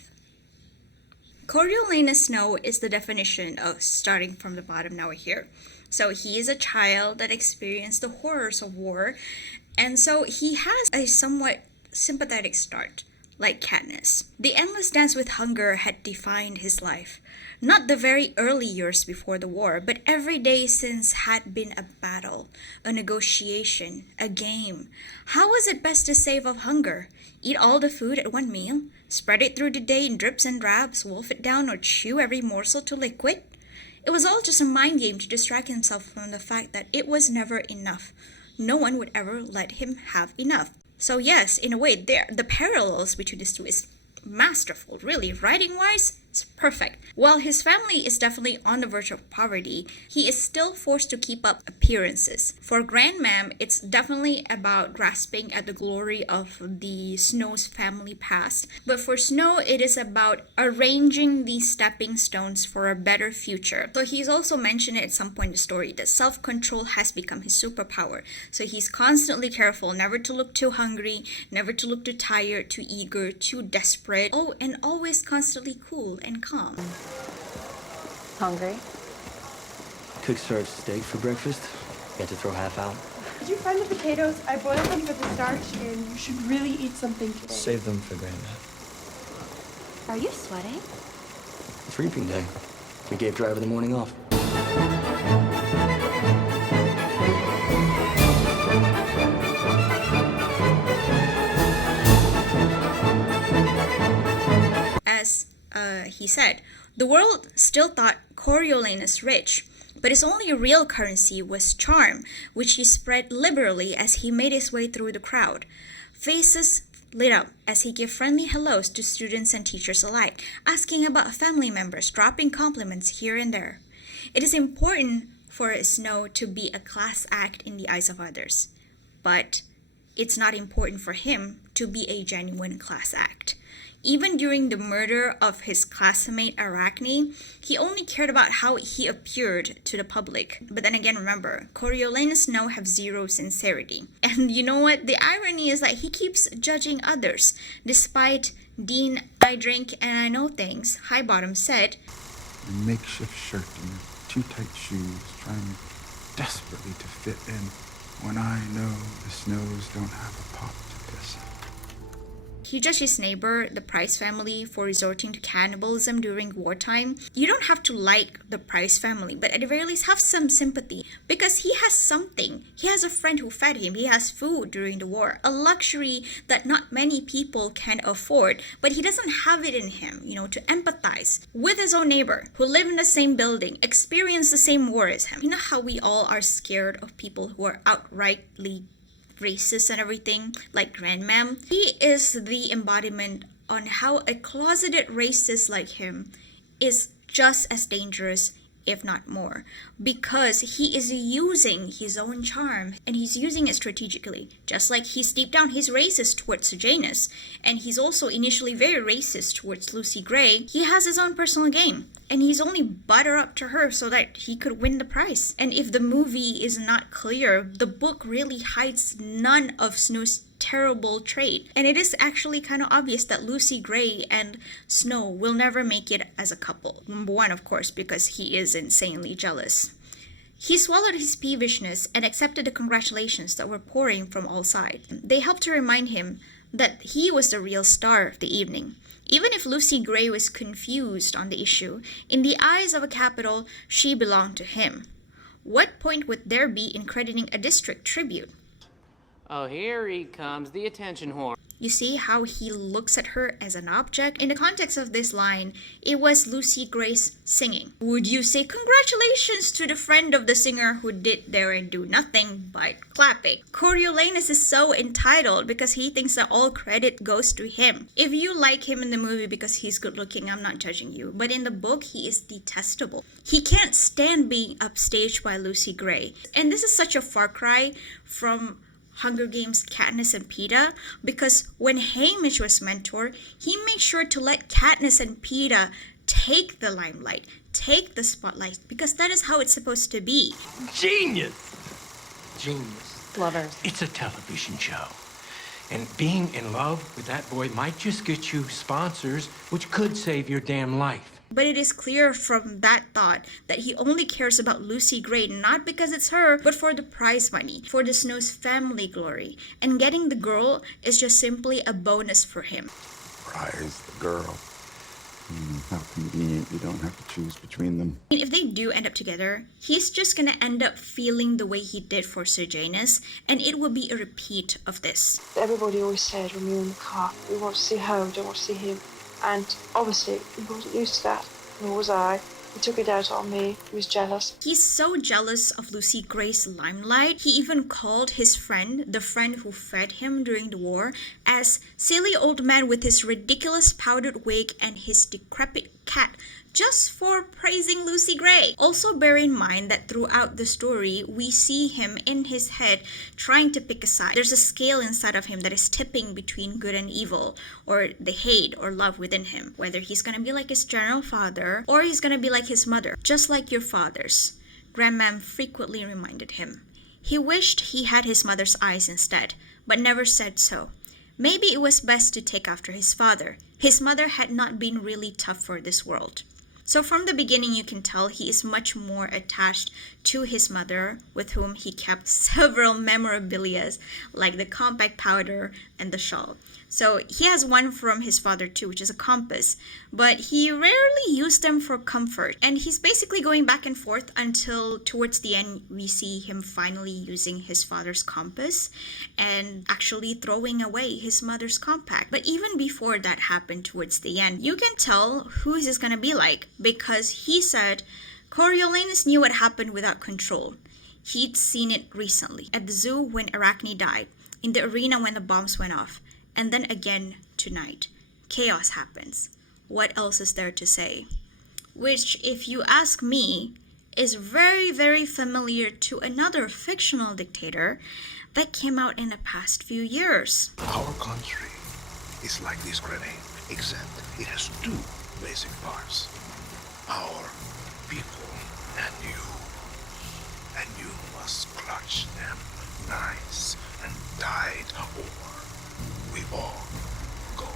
Coriolanus Snow is the definition of starting from the bottom. Now we're here. So he is a child that experienced the horrors of war, and so he has a somewhat sympathetic start, like Katniss. The endless dance with hunger had defined his life. Not the very early years before the war, but every day since had been a battle, a negotiation, a game. How was it best to save of hunger? Eat all the food at one meal? Spread it through the day in drips and drabs, wolf it down, or chew every morsel to liquid? It was all just a mind game to distract himself from the fact that it was never enough. No one would ever let him have enough. So yes, in a way, the parallels between these two is masterful, really. Writing-wise, it's perfect. While his family is definitely on the verge of poverty, he is still forced to keep up appearances. For Grandmam, it's definitely about grasping at the glory of the Snow's family past. But for Snow, it is about arranging these stepping stones for a better future. So he's also mentioned it at some point in the story that self-control has become his superpower. So he's constantly careful never to look too hungry, never to look too tired, too eager, too desperate. Oh, and always constantly cool and calm. Hungry? Cooked served steak for breakfast. Got to throw half out. Did you find the potatoes? I boiled them for the starch, and you should really eat something today. Save them for Grandma. Are you sweating? It's reaping day. We gave Driver the morning off. As he said, the world still thought Coriolanus rich, but his only real currency was charm, which he spread liberally as he made his way through the crowd. Faces lit up as he gave friendly hellos to students and teachers alike, asking about family members, dropping compliments here and there. It is important for Snow to be a class act in the eyes of others, but it's not important for him to be a genuine class act. Even during the murder of his classmate Arachne, he only cared about how he appeared to the public. But then again, remember, Coriolanus Snow have zero sincerity. And you know what? The irony is that he keeps judging others. Despite Dean, I drink and I know things, Highbottom said, Your makeshift shirt and your too tight shoes, trying desperately to fit in when I know the Snows don't have a pot to piss in. He judged his neighbor, the Price family, for resorting to cannibalism during wartime. You don't have to like the Price family, but at the very least have some sympathy, because he has something. He has a friend who fed him. He has food during the war, a luxury that not many people can afford, but he doesn't have it in him, to empathize with his own neighbor who live in the same building, experience the same war as him. You know how we all are scared of people who are outrightly racist and everything, like Grandmam? He is the embodiment on how a closeted racist like him is just as dangerous, if not more, because he is using his own charm and he's using it strategically. Just like he's deep down he's racist towards Sejanus, and he's also initially very racist towards Lucy Gray, he has his own personal game. And he's only butter up to her so that he could win the prize. And if the movie is not clear, the book really hides none of Snow's terrible trait. And it is actually kind of obvious that Lucy Gray and Snow will never make it as a couple. Number one, of course, because he is insanely jealous. He swallowed his peevishness and accepted the congratulations that were pouring from all sides. They helped to remind him that he was the real star of the evening. Even if Lucy Gray was confused on the issue, in the eyes of a capital, she belonged to him. What point would there be in crediting a district tribute? Oh, here he comes, the attention whore. You see how he looks at her as an object? In the context of this line, it was Lucy Gray's singing. Would you say congratulations to the friend of the singer who did there and do nothing but clapping? Coriolanus is so entitled because he thinks that all credit goes to him. If you like him in the movie because he's good looking, I'm not judging you. But in the book, he is detestable. He can't stand being upstaged by Lucy Gray. And this is such a far cry from Hunger Games Katniss and Peeta, because when Hamish was mentor, he made sure to let Katniss and Peeta take the limelight, take the spotlight, because that is how it's supposed to be. Genius! Genius. Lovers. It's a television show. And being in love with that boy might just get you sponsors, which could save your damn life. But it is clear from that thought that he only cares about Lucy Gray, not because it's her, but for the prize money, for the Snow's family glory. And getting the girl is just simply a bonus for him. Prize the girl. How convenient you don't have to choose between them. If they do end up together, he's just gonna end up feeling the way he did for Sejanus, and it will be a repeat of this. Everybody always said when we were in the car, we want to see her, we don't want to see him. And obviously, he wasn't used to that, nor was I. He took it out on me. He was jealous. He's so jealous of Lucy Gray's limelight. He even called his friend, the friend who fed him during the war, as silly old man with his ridiculous powdered wig and his decrepit cat, just for praising Lucy Gray. Also bear in mind that throughout the story, we see him in his head trying to pick a side. There's a scale inside of him that is tipping between good and evil, or the hate or love within him. Whether he's gonna be like his general father, or he's gonna be like his mother. Just like your fathers, Grandmam frequently reminded him. He wished he had his mother's eyes instead, but never said so. Maybe it was best to take after his father. His mother had not been really tough for this world. So from the beginning, you can tell he is much more attached to his mother, with whom he kept several memorabilia, like the compact powder and the shawl. So he has one from his father too, which is a compass, but he rarely used them for comfort. And he's basically going back and forth until towards the end, we see him finally using his father's compass and actually throwing away his mother's compact. But even before that happened towards the end, you can tell who he's gonna be like, because he said Coriolanus knew what happened without control. He'd seen it recently, at the zoo when Arachne died, in the arena when the bombs went off, and then again tonight. Chaos happens. What else is there to say? Which, if you ask me, is very, very familiar to another fictional dictator that came out in the past few years. Our country is like this grenade. except it has two basic parts. Our people and you. And you must clutch them nice and tight, or we all go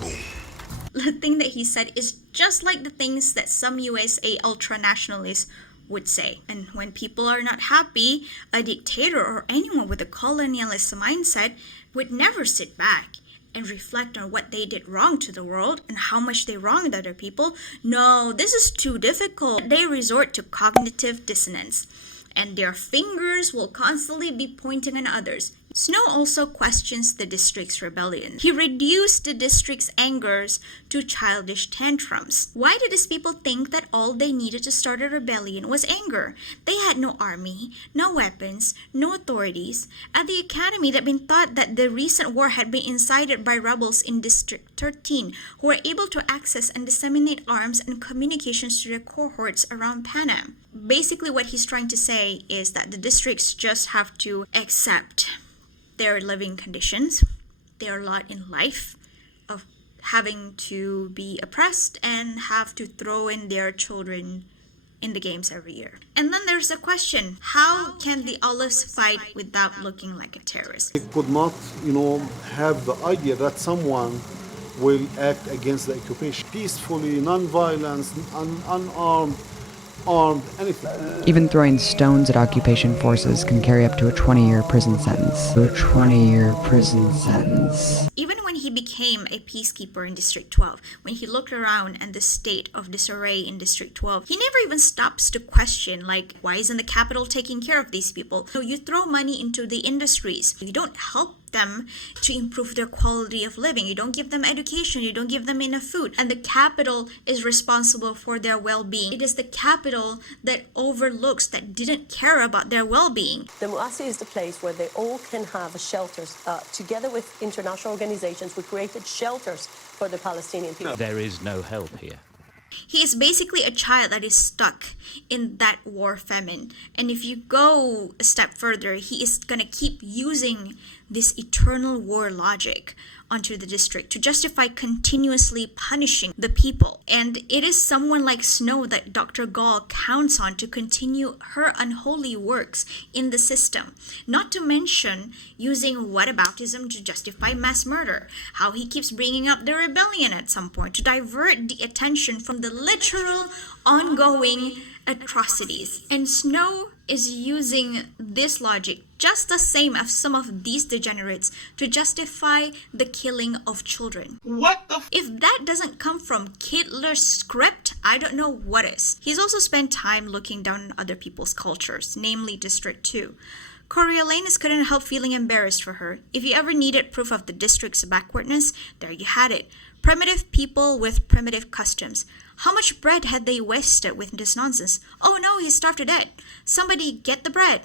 boom. The thing that he said is just like the things that some USA ultranationalists would say. And when people are not happy, a dictator or anyone with a colonialist mindset would never sit back and reflect on what they did wrong to the world and how much they wronged other people. No, this is too difficult. They resort to cognitive dissonance, and their fingers will constantly be pointing at others. Snow also questions the district's rebellion. He reduced the district's angers to childish tantrums. Why did these people think that all they needed to start a rebellion was anger? They had no army, no weapons, no authorities. At the academy, they'd been taught that the recent war had been incited by rebels in District 13, who were able to access and disseminate arms and communications to their cohorts around Panam. Basically, what he's trying to say is that the districts just have to accept their living conditions, their lot in life of having to be oppressed and have to throw in their children in the games every year. And then there's the question, how can the olives fight without looking like a terrorist? They could not, have the idea that someone will act against the occupation peacefully, non-violence, unarmed, armed, anything. Even throwing stones at occupation forces can carry up to a 20-year prison sentence. Even when he became a peacekeeper in District 12, when he looked around and the state of disarray in District 12, he never even stops to question, why isn't the capital taking care of these people? So you throw money into the industries. You don't help them to improve their quality of living. You don't give them education. You don't give them enough food. And the capital is responsible for their well-being. It is the capital that overlooks, that didn't care about their well-being. The Muassi is the place where they all can have shelters. Together with international organizations, we created shelters for the Palestinian people. There is no help here. He is basically a child that is stuck in that war famine. And if you go a step further, he is going to keep using this eternal war logic onto the district to justify continuously punishing the people. And it is someone like Snow that Dr. Gaul counts on to continue her unholy works in the system. Not to mention using whataboutism to justify mass murder, how he keeps bringing up the rebellion at some point to divert the attention from the literal ongoing atrocities. And Snow is using this logic just the same as some of these degenerates to justify the killing of children. What the If that doesn't come from Hitler's script, I don't know what is. He's also spent time looking down on other people's cultures, namely District 2. Coriolanus couldn't help feeling embarrassed for her. If you ever needed proof of the district's backwardness, there you had it. Primitive people with primitive customs. How much bread had they wasted with this nonsense? Oh no, he starved to death. Somebody get the bread.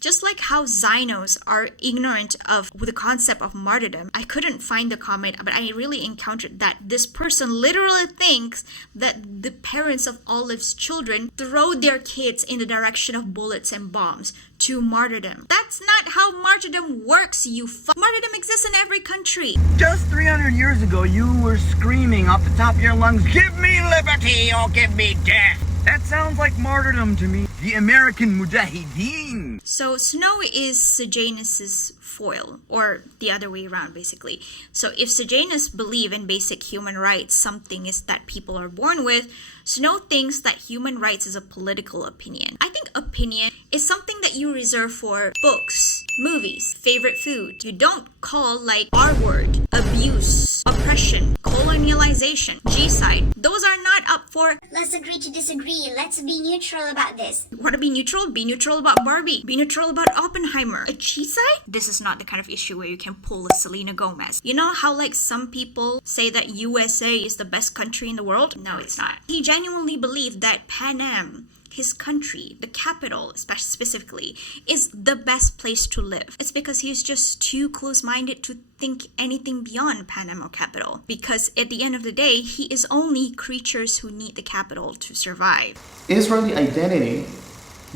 Just like how Zinos are ignorant of the concept of martyrdom, I couldn't find the comment, but I really encountered that this person literally thinks that the parents of Olive's children throw their kids in the direction of bullets and bombs to martyrdom. That's not how martyrdom works, you Martyrdom exists in every country. Just 300 years ago, you were screaming off the top of your lungs, "Give me liberty or give me death." That sounds like martyrdom to me. The American Mujahideen. So Snow is Sejanus's foil, or the other way around, basically. So if Sejanus believe in basic human rights, something is that people are born with, Snow thinks that human rights is a political opinion. I think opinion is something that you reserve for books, movies, favorite food. You don't call like R-word, abuse, oppression, colonialization, G-side. Those are not up for let's agree to disagree. Let's be neutral about this. Want to be neutral? Be neutral about Barbie. Be neutral about Oppenheimer. A G-side? This is not the kind of issue where you can pull a Selena Gomez. You know how some people say that USA is the best country in the world? No, it's not. He genuinely believed that Pan Am, his country, the capital specifically, is the best place to live. It's because he's just too close-minded to think anything beyond Pan Am or capital. Because at the end of the day, he is only creatures who need the capital to survive. Israeli identity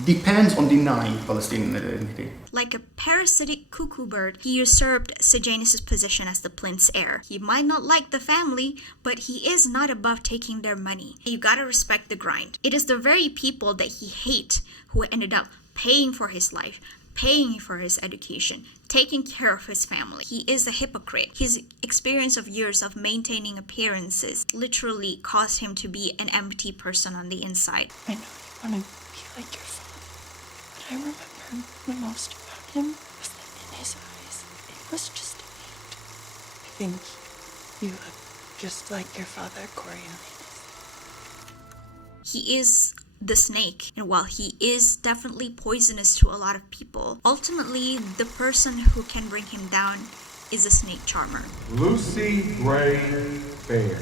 depends on denying Palestinian identity. Like a parasitic cuckoo bird, he usurped Sejanus' position as the prince heir. He might not like the family, but he is not above taking their money. You gotta respect the grind. It is the very people that he hates who ended up paying for his life, paying for his education, taking care of his family. He is a hypocrite. His experience of years of maintaining appearances literally caused him to be an empty person on the inside. I know you want to be like your father, but I remember the most about him was that in his eyes, it was just hate. I think you look just like your father, Coriolanus. He is the snake, and while he is definitely poisonous to a lot of people, ultimately the person who can bring him down is a snake charmer. Lucy Gray Fair.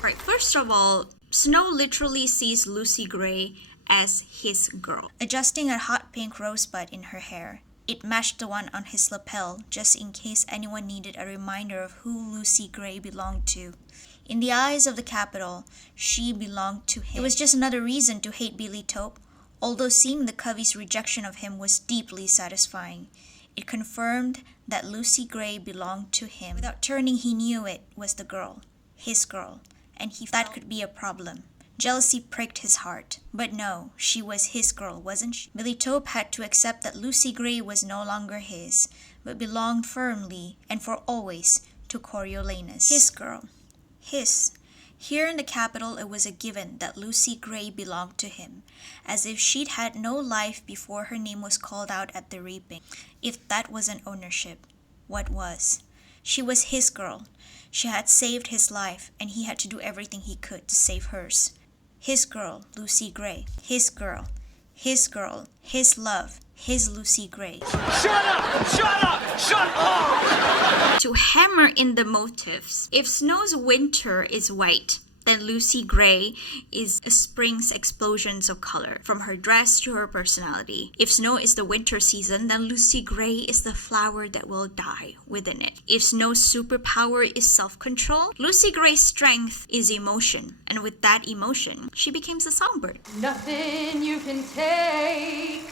Alright, first of all, Snow literally sees Lucy Gray as his girl. Adjusting a hot pink rosebud in her hair, it matched the one on his lapel just in case anyone needed a reminder of who Lucy Gray belonged to. In the eyes of the capital, she belonged to him. It was just another reason to hate Billy Tope, although seeing the Covey's rejection of him was deeply satisfying. It confirmed that Lucy Gray belonged to him. Without turning, he knew it was the girl, his girl, and he thought that could be a problem. Jealousy pricked his heart. But no, she was his girl, wasn't she? Billy Tope had to accept that Lucy Gray was no longer his, but belonged firmly and for always to Coriolanus. His girl. His. Here in the capital, it was a given that Lucy Gray belonged to him, as if she'd had no life before her name was called out at the reaping. If that wasn't ownership, what was? She was his girl. She had saved his life, and he had to do everything he could to save hers. His girl, Lucy Gray. His girl. His girl. His love. His Lucy Gray. Shut up! Shut up! Shut up! To hammer in the motives, if Snow's winter is white, then Lucy Gray is a spring's explosions of color, from her dress to her personality. If Snow is the winter season, then Lucy Gray is the flower that will die within it. If Snow's superpower is self-control, Lucy Gray's strength is emotion. And with that emotion, she becomes a songbird. Nothing you can take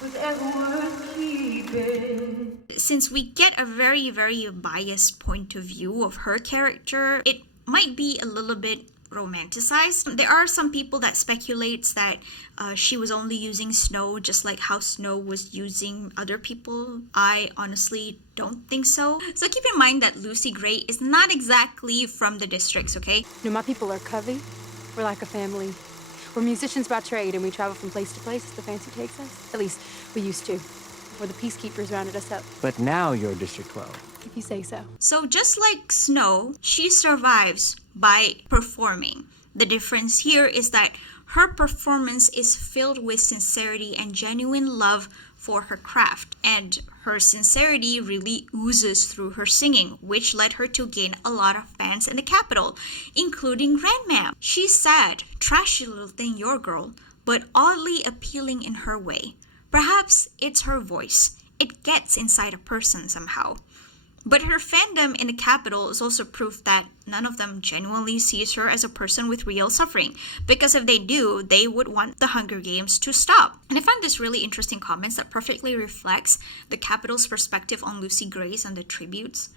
was ever worth keeping. Since we get a very, very biased point of view of her character, it might be a little bit romanticized. There are some people that speculates that she was only using Snow just like how Snow was using other people. I honestly don't think so. So keep in mind that Lucy Gray is not exactly from the districts, okay? No, my people are Covey. We're like a family. We're musicians by trade, and we travel from place to place as the fancy takes us. At least, we used to, before the peacekeepers rounded us up. But now you're District 12. If you say so. So just like Snow, she survives by performing. The difference here is that her performance is filled with sincerity and genuine love for her craft, and her sincerity really oozes through her singing, which led her to gain a lot of fans in the capital, including Grandmam. She's sad, trashy little thing, your girl, but oddly appealing in her way. Perhaps it's her voice. It gets inside a person somehow. But her fandom in the capital is also proof that none of them genuinely sees her as a person with real suffering. Because if they do, they would want the Hunger Games to stop. And I find this really interesting comments that perfectly reflects the capital's perspective on Lucy Gray's and the tributes.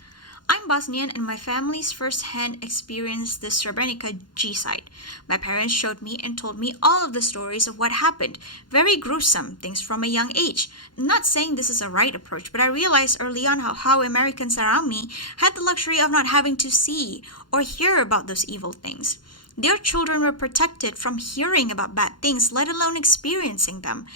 I'm Bosnian, and my family's first-hand experienced the Srebrenica genocide. My parents showed me and told me all of the stories of what happened. Very gruesome, things from a young age. I'm not saying this is a right approach, but I realized early on how Americans around me had the luxury of not having to see or hear about those evil things. Their children were protected from hearing about bad things, let alone experiencing them.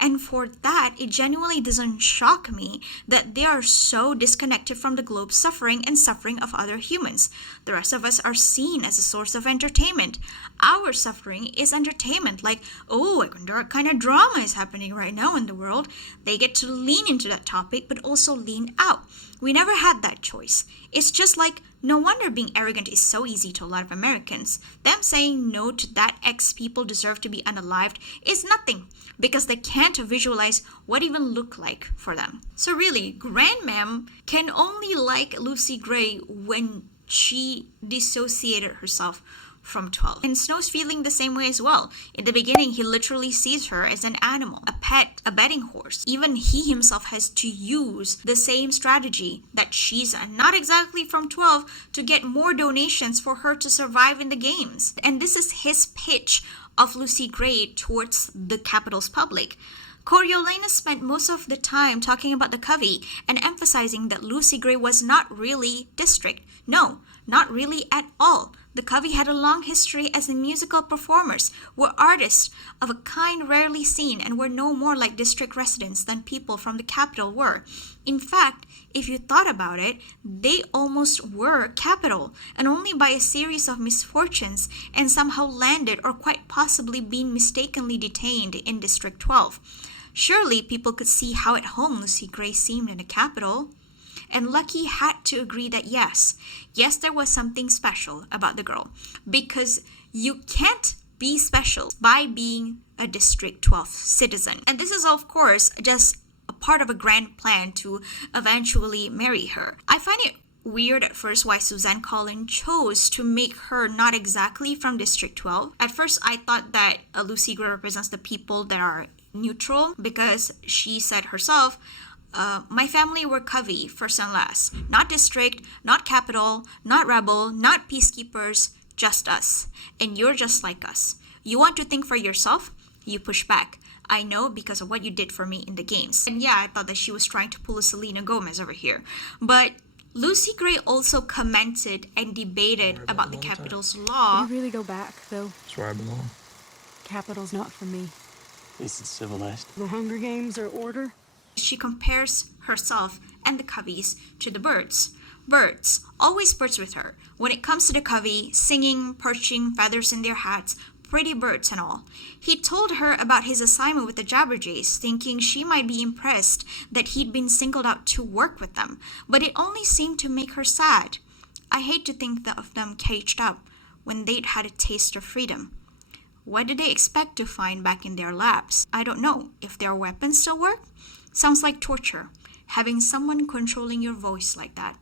And for that, it genuinely doesn't shock me that they are so disconnected from the globe's suffering and suffering of other humans. The rest of us are seen as a source of entertainment. Our suffering is entertainment, like, oh, I wonder what kind of drama is happening right now in the world. They get to lean into that topic, but also lean out. We never had that choice. It's just like No wonder being arrogant is so easy to a lot of Americans. Them saying no to that X people deserve to be unalived is nothing, because they can't visualize what even look like for them. So really, Grandmam can only like Lucy Gray when she dissociated herself from 12. And Snow's feeling the same way as well. In the beginning, he literally sees her as an animal, a pet, a betting horse. Even he himself has to use the same strategy that she's not exactly from 12 to get more donations for her to survive in the games. And this is his pitch of Lucy Gray towards the capital's public. Coriolanus spent most of the time talking about the covey and emphasizing that Lucy Gray was not really district. No, not really at all. The covey had a long history as musical performers, were artists of a kind rarely seen, and were no more like district residents than people from the capital were. In fact, if you thought about it, they almost were capital, and only by a series of misfortunes and somehow landed or quite possibly been mistakenly detained in District 12. Surely people could see how at home Lucy Gray seemed in the capital. And Lucky had to agree that yes, there was something special about the girl, because you can't be special by being a District 12 citizen. And this is, of course, just a part of a grand plan to eventually marry her. I find it weird at first why Suzanne Collins chose to make her not exactly from District 12. At first, I thought that Lucy Gray represents the people that are neutral, because she said herself, my family were covey first and last, not district, not capital, not rebel, not peacekeepers, just us. And you're just like us. You want to think for yourself? You push back. I know, because of what you did for me in the games. And yeah, I thought that she was trying to pull a Selena Gomez over here. But Lucy Gray also commented and debated about the capital's law. Did you really go back, though? That's where I belong. Capital's not for me. At least it's civilized. The Hunger Games are order? She compares herself and the coveys to the birds. Birds, always birds with her. When it comes to the covey, singing, perching, feathers in their hats, pretty birds and all. He told her about his assignment with the Jabberjays, thinking she might be impressed that he'd been singled out to work with them, but it only seemed to make her sad. I hate to think of them caged up when they'd had a taste of freedom. What did they expect to find back in their labs? I don't know. If their weapons still work? Sounds like torture, having someone controlling your voice like that.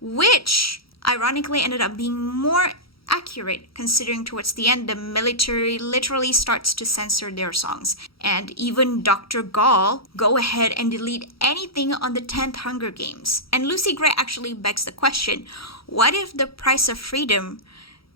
Which, ironically, ended up being more accurate, considering towards the end the military literally starts to censor their songs. And even Dr. Gaul go ahead and delete anything on the 10th Hunger Games. And Lucy Gray actually begs the question, what if the price of freedom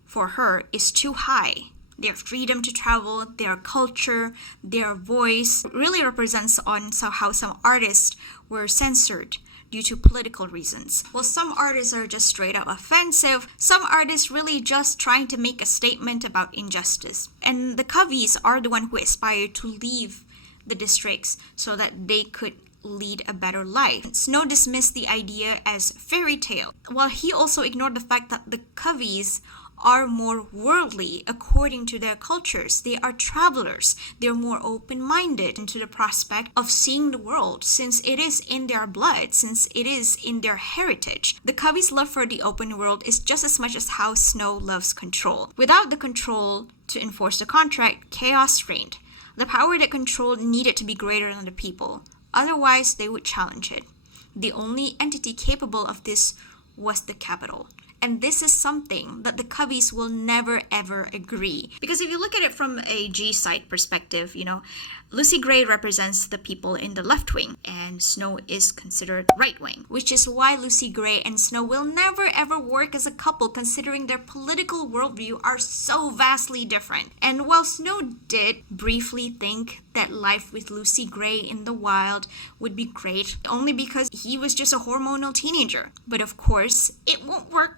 for her is too high? Their freedom to travel, their culture, their voice really represents on how some artists were censored due to political reasons. Well, some artists are just straight up offensive. Some artists really just trying to make a statement about injustice. And the coveys are the one who aspire to leave the districts so that they could lead a better life. Snow dismissed the idea as fairy tale, while he also ignored the fact that the coveys are more worldly according to their cultures. They are travelers. They're more open-minded into the prospect of seeing the world, since it is in their blood, since it is in their heritage. The Covey's love for the open world is just as much as how Snow loves control. Without the control to enforce the contract, chaos reigned. The power that controlled needed to be greater than the people. Otherwise, they would challenge it. The only entity capable of this was the capital. And this is something that the Coveys will never ever agree. Because if you look at it from a G-side perspective, Lucy Gray represents the people in the left wing, and Snow is considered right wing, which is why Lucy Gray and Snow will never ever work as a couple, considering their political worldview are so vastly different. And while Snow did briefly think that life with Lucy Gray in the wild would be great, only because he was just a hormonal teenager. But of course, it won't work,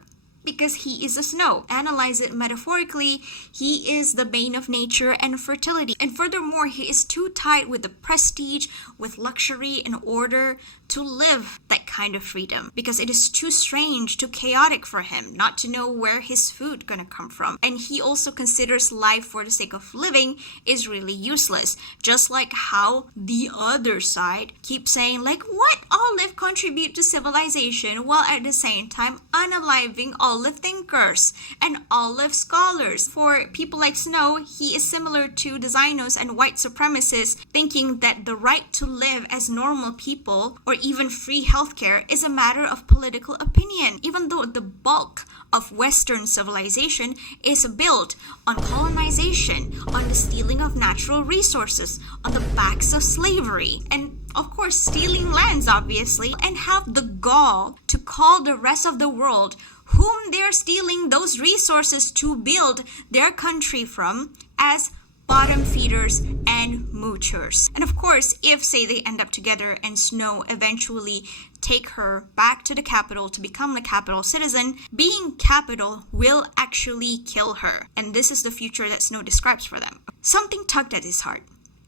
because he is a Snow. Analyze it metaphorically, he is the bane of nature and fertility. And furthermore, he is too tied with the prestige, with luxury in order to live that kind of freedom. Because it is too strange, too chaotic for him not to know where his food gonna come from. And he also considers life for the sake of living is really useless. Just like how the other side keeps saying, like, what all Olive contribute to civilization while at the same time unaliving Olive thinkers and Olive scholars. For people like Snow, he is similar to the Sejanus and white supremacists, thinking that the right to live as normal people or even free healthcare is a matter of political opinion, even though the bulk of Western civilization is built on colonization, on the stealing of natural resources, on the backs of slavery, and of course stealing lands, obviously, and have the gall to call the rest of the world whom they're stealing those resources to build their country from as bottom feeders and moochers. And of course, if say they end up together and Snow eventually take her back to the capital to become the capital citizen, being capital will actually kill her. And this is the future that Snow describes for them. Something tugged at his heart,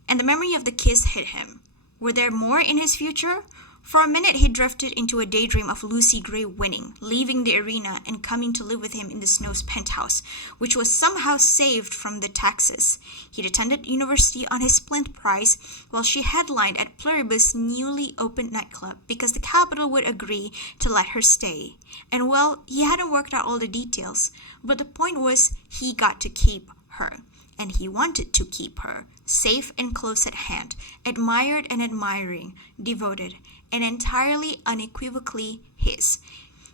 and the memory of the kiss hit him. Were there more in his future? For a minute, he drifted into a daydream of Lucy Gray winning, leaving the arena and coming to live with him in the Snow's penthouse, which was somehow saved from the taxes. He'd attended university on his splint prize while she headlined at Pluribus' newly opened nightclub because the capital would agree to let her stay. And well, he hadn't worked out all the details, but the point was he got to keep her. And he wanted to keep her, safe and close at hand, admired and admiring, devoted, and entirely unequivocally his.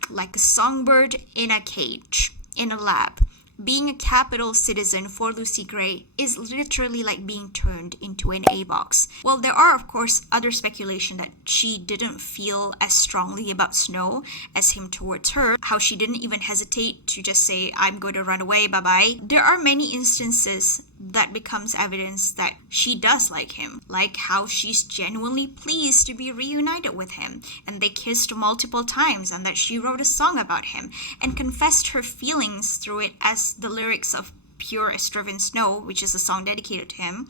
Like a songbird in a cage, in a lab. Being a capital citizen for Lucy Gray is literally like being turned into an A-box. Well, there are of course other speculation that she didn't feel as strongly about Snow as him towards her, how she didn't even hesitate to just say, I'm going to run away, bye-bye. There are many instances that becomes evidence that she does like him, like how she's genuinely pleased to be reunited with him, and they kissed multiple times, and that she wrote a song about him and confessed her feelings through it as the lyrics of Pure as Driven Snow, which is a song dedicated to him.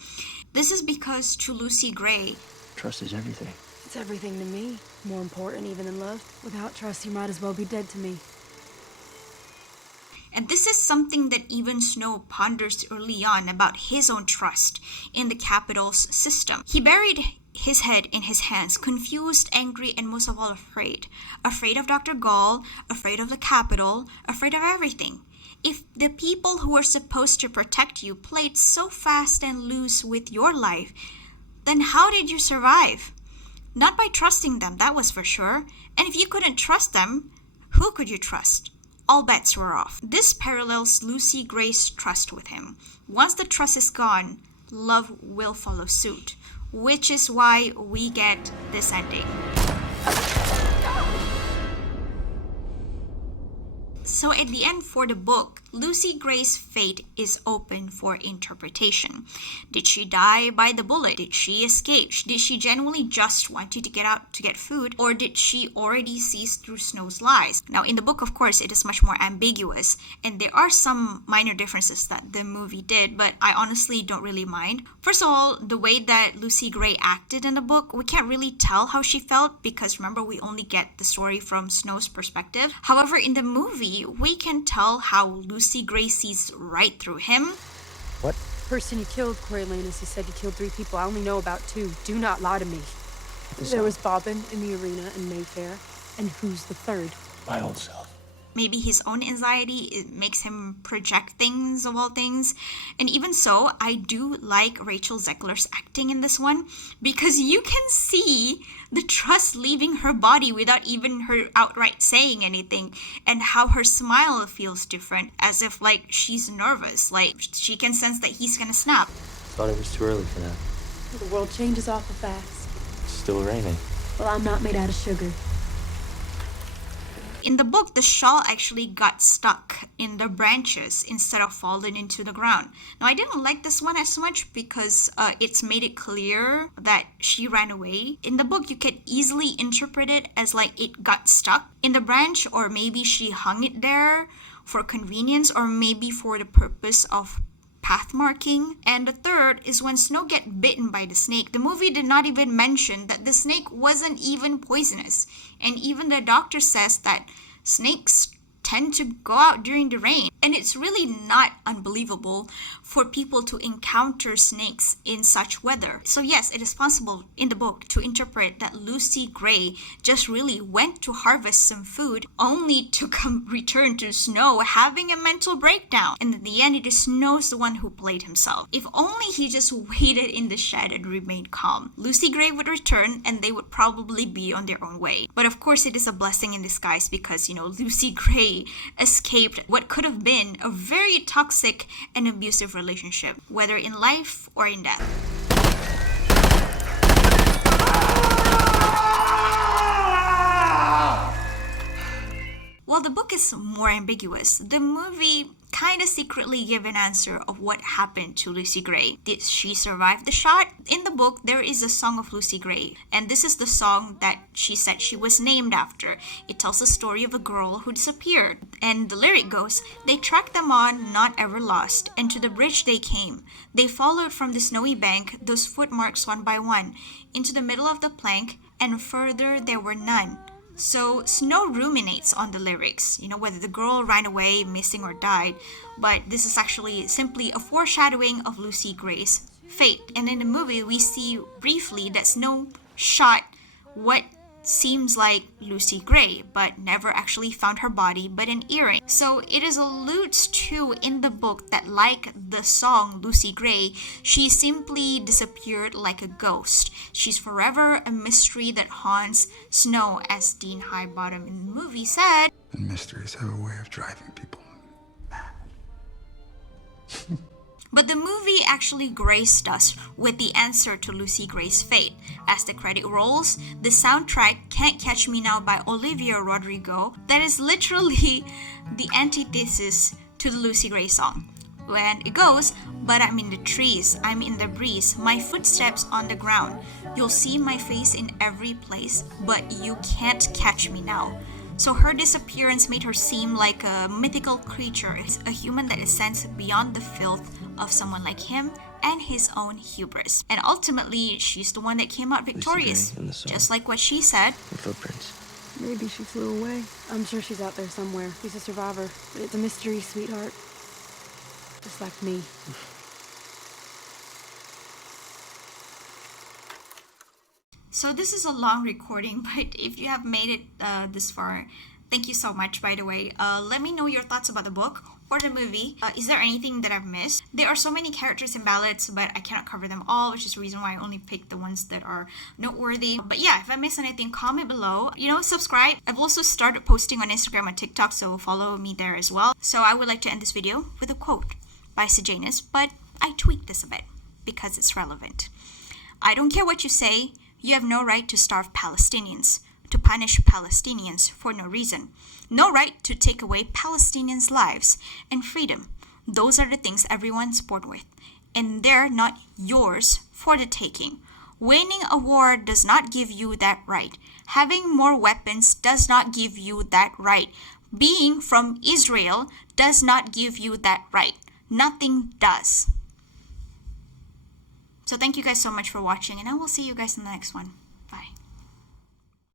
This is because to Lucy Gray, trust is everything. It's everything to me. More important even than love. Without trust, you might as well be dead to me. and this is something that even Snow ponders early on about his own trust in the capital's system. He buried his head in his hands, confused, angry, and most of all afraid. Afraid of Dr. Gaul, afraid of the capital, afraid of everything. If the people who were supposed to protect you played so fast and loose with your life, then how did you survive? Not by trusting them, that was for sure. And if you couldn't trust them, who could you trust? All bets were off. This parallels Lucy Gray's trust with him. Once the trust is gone, love will follow suit, which is why we get this ending. So at the end for the book, Lucy Gray's fate is open for interpretation. Did she die by the bullet? Did she escape? Did she genuinely just wanted to get out to get food? Or did she already see through Snow's lies? Now in the book, of course, it is much more ambiguous, and there are some minor differences that the movie did, but I honestly don't really mind. First of all, the way that Lucy Gray acted in the book, we can't really tell how she felt because remember, we only get the story from Snow's perspective. However, in the movie, we can tell how Lucy Gray sees right through him. What? Person you killed, Coriolanus. You said you killed 3 people. I only know about 2. Do not lie to me. There was Bobbin in the arena in Mayfair. And who's the 3rd? My old self. Maybe his own anxiety, it makes him project things of all things. And even so, I do like Rachel Zegler's acting in this one because you can see the trust leaving her body without even her outright saying anything, and how her smile feels different, as if like she's nervous, like she can sense that he's gonna snap. Thought it was too early for that. The world changes awful fast. It's still raining. Well, I'm not made out of sugar. In the book, the shawl actually got stuck in the branches instead of falling into the ground. Now, I didn't like this one as much because it's made it clear that she ran away. In the book, you can easily interpret it as like it got stuck in the branch, or maybe she hung it there for convenience, or maybe for the purpose of path marking. And the third is when Snow get bitten by the snake. The movie did not even mention that the snake wasn't even poisonous. And even the doctor says that snakes tend to go out during the rain. And it's really not unbelievable for people to encounter snakes in such weather. So yes, it is possible in the book to interpret that Lucy Gray just really went to harvest some food only to return to Snow having a mental breakdown. And in the end, it is Snow's the one who played himself. If only he just waited in the shed and remained calm, Lucy Gray would return and they would probably be on their own way. But of course, it is a blessing in disguise because, Lucy Gray escaped what could have been a very toxic and abusive relationship, whether in life or in death. While the book is more ambiguous, the movie kind of secretly give an answer of what happened to Lucy Gray. Did she survive the shot? In the book, there is a song of Lucy Gray, and this is the song that she said she was named after. It tells the story of a girl who disappeared, and the lyric goes, "They tracked them on, not ever lost, and to the bridge they came. They followed from the snowy bank those footmarks one by one, into the middle of the plank, and further there were none." So Snow ruminates on the lyrics, whether the girl ran away, missing, or died. But this is actually simply a foreshadowing of Lucy Gray's fate. And in the movie, we see briefly that Snow shot what seems like Lucy Gray, but never actually found her body, but an earring. So it is alludes to in the book that, like the song Lucy Gray, she simply disappeared like a ghost. She's forever a mystery that haunts Snow, as Dean Highbottom in the movie said. And mysteries have a way of driving people mad. But the movie actually graced us with the answer to Lucy Gray's fate. As the credit rolls, the soundtrack Can't Catch Me Now by Olivia Rodrigo, that is literally the antithesis to the Lucy Gray song. When it goes, "But I'm in the trees, I'm in the breeze, my footsteps on the ground. You'll see my face in every place, but you can't catch me now." So her disappearance made her seem like a mythical creature, a human that ascends beyond the filth of someone like him and his own hubris. And ultimately, she's the one that came out victorious, just like what she said. The footprints. Maybe she flew away. I'm sure she's out there somewhere. She's a survivor. But it's a mystery, sweetheart. Just like me. So this is a long recording, but if you have made it this far, thank you so much, by the way. Let me know your thoughts about the book or the movie. Is there anything that I've missed? There are so many characters and ballads, but I cannot cover them all, which is the reason why I only picked the ones that are noteworthy. But yeah, if I missed anything, comment below. Subscribe. I've also started posting on Instagram and TikTok, so follow me there as well. So I would like to end this video with a quote by Sejanus, but I tweaked this a bit because it's relevant. "I don't care what you say. You have no right to starve Palestinians, to punish Palestinians for no reason. No right to take away Palestinians' lives and freedom. Those are the things everyone's born with, and they're not yours for the taking. Winning a war does not give you that right. Having more weapons does not give you that right. Being from Israel does not give you that right. Nothing does." So thank you guys so much for watching, and I will see you guys in the next one.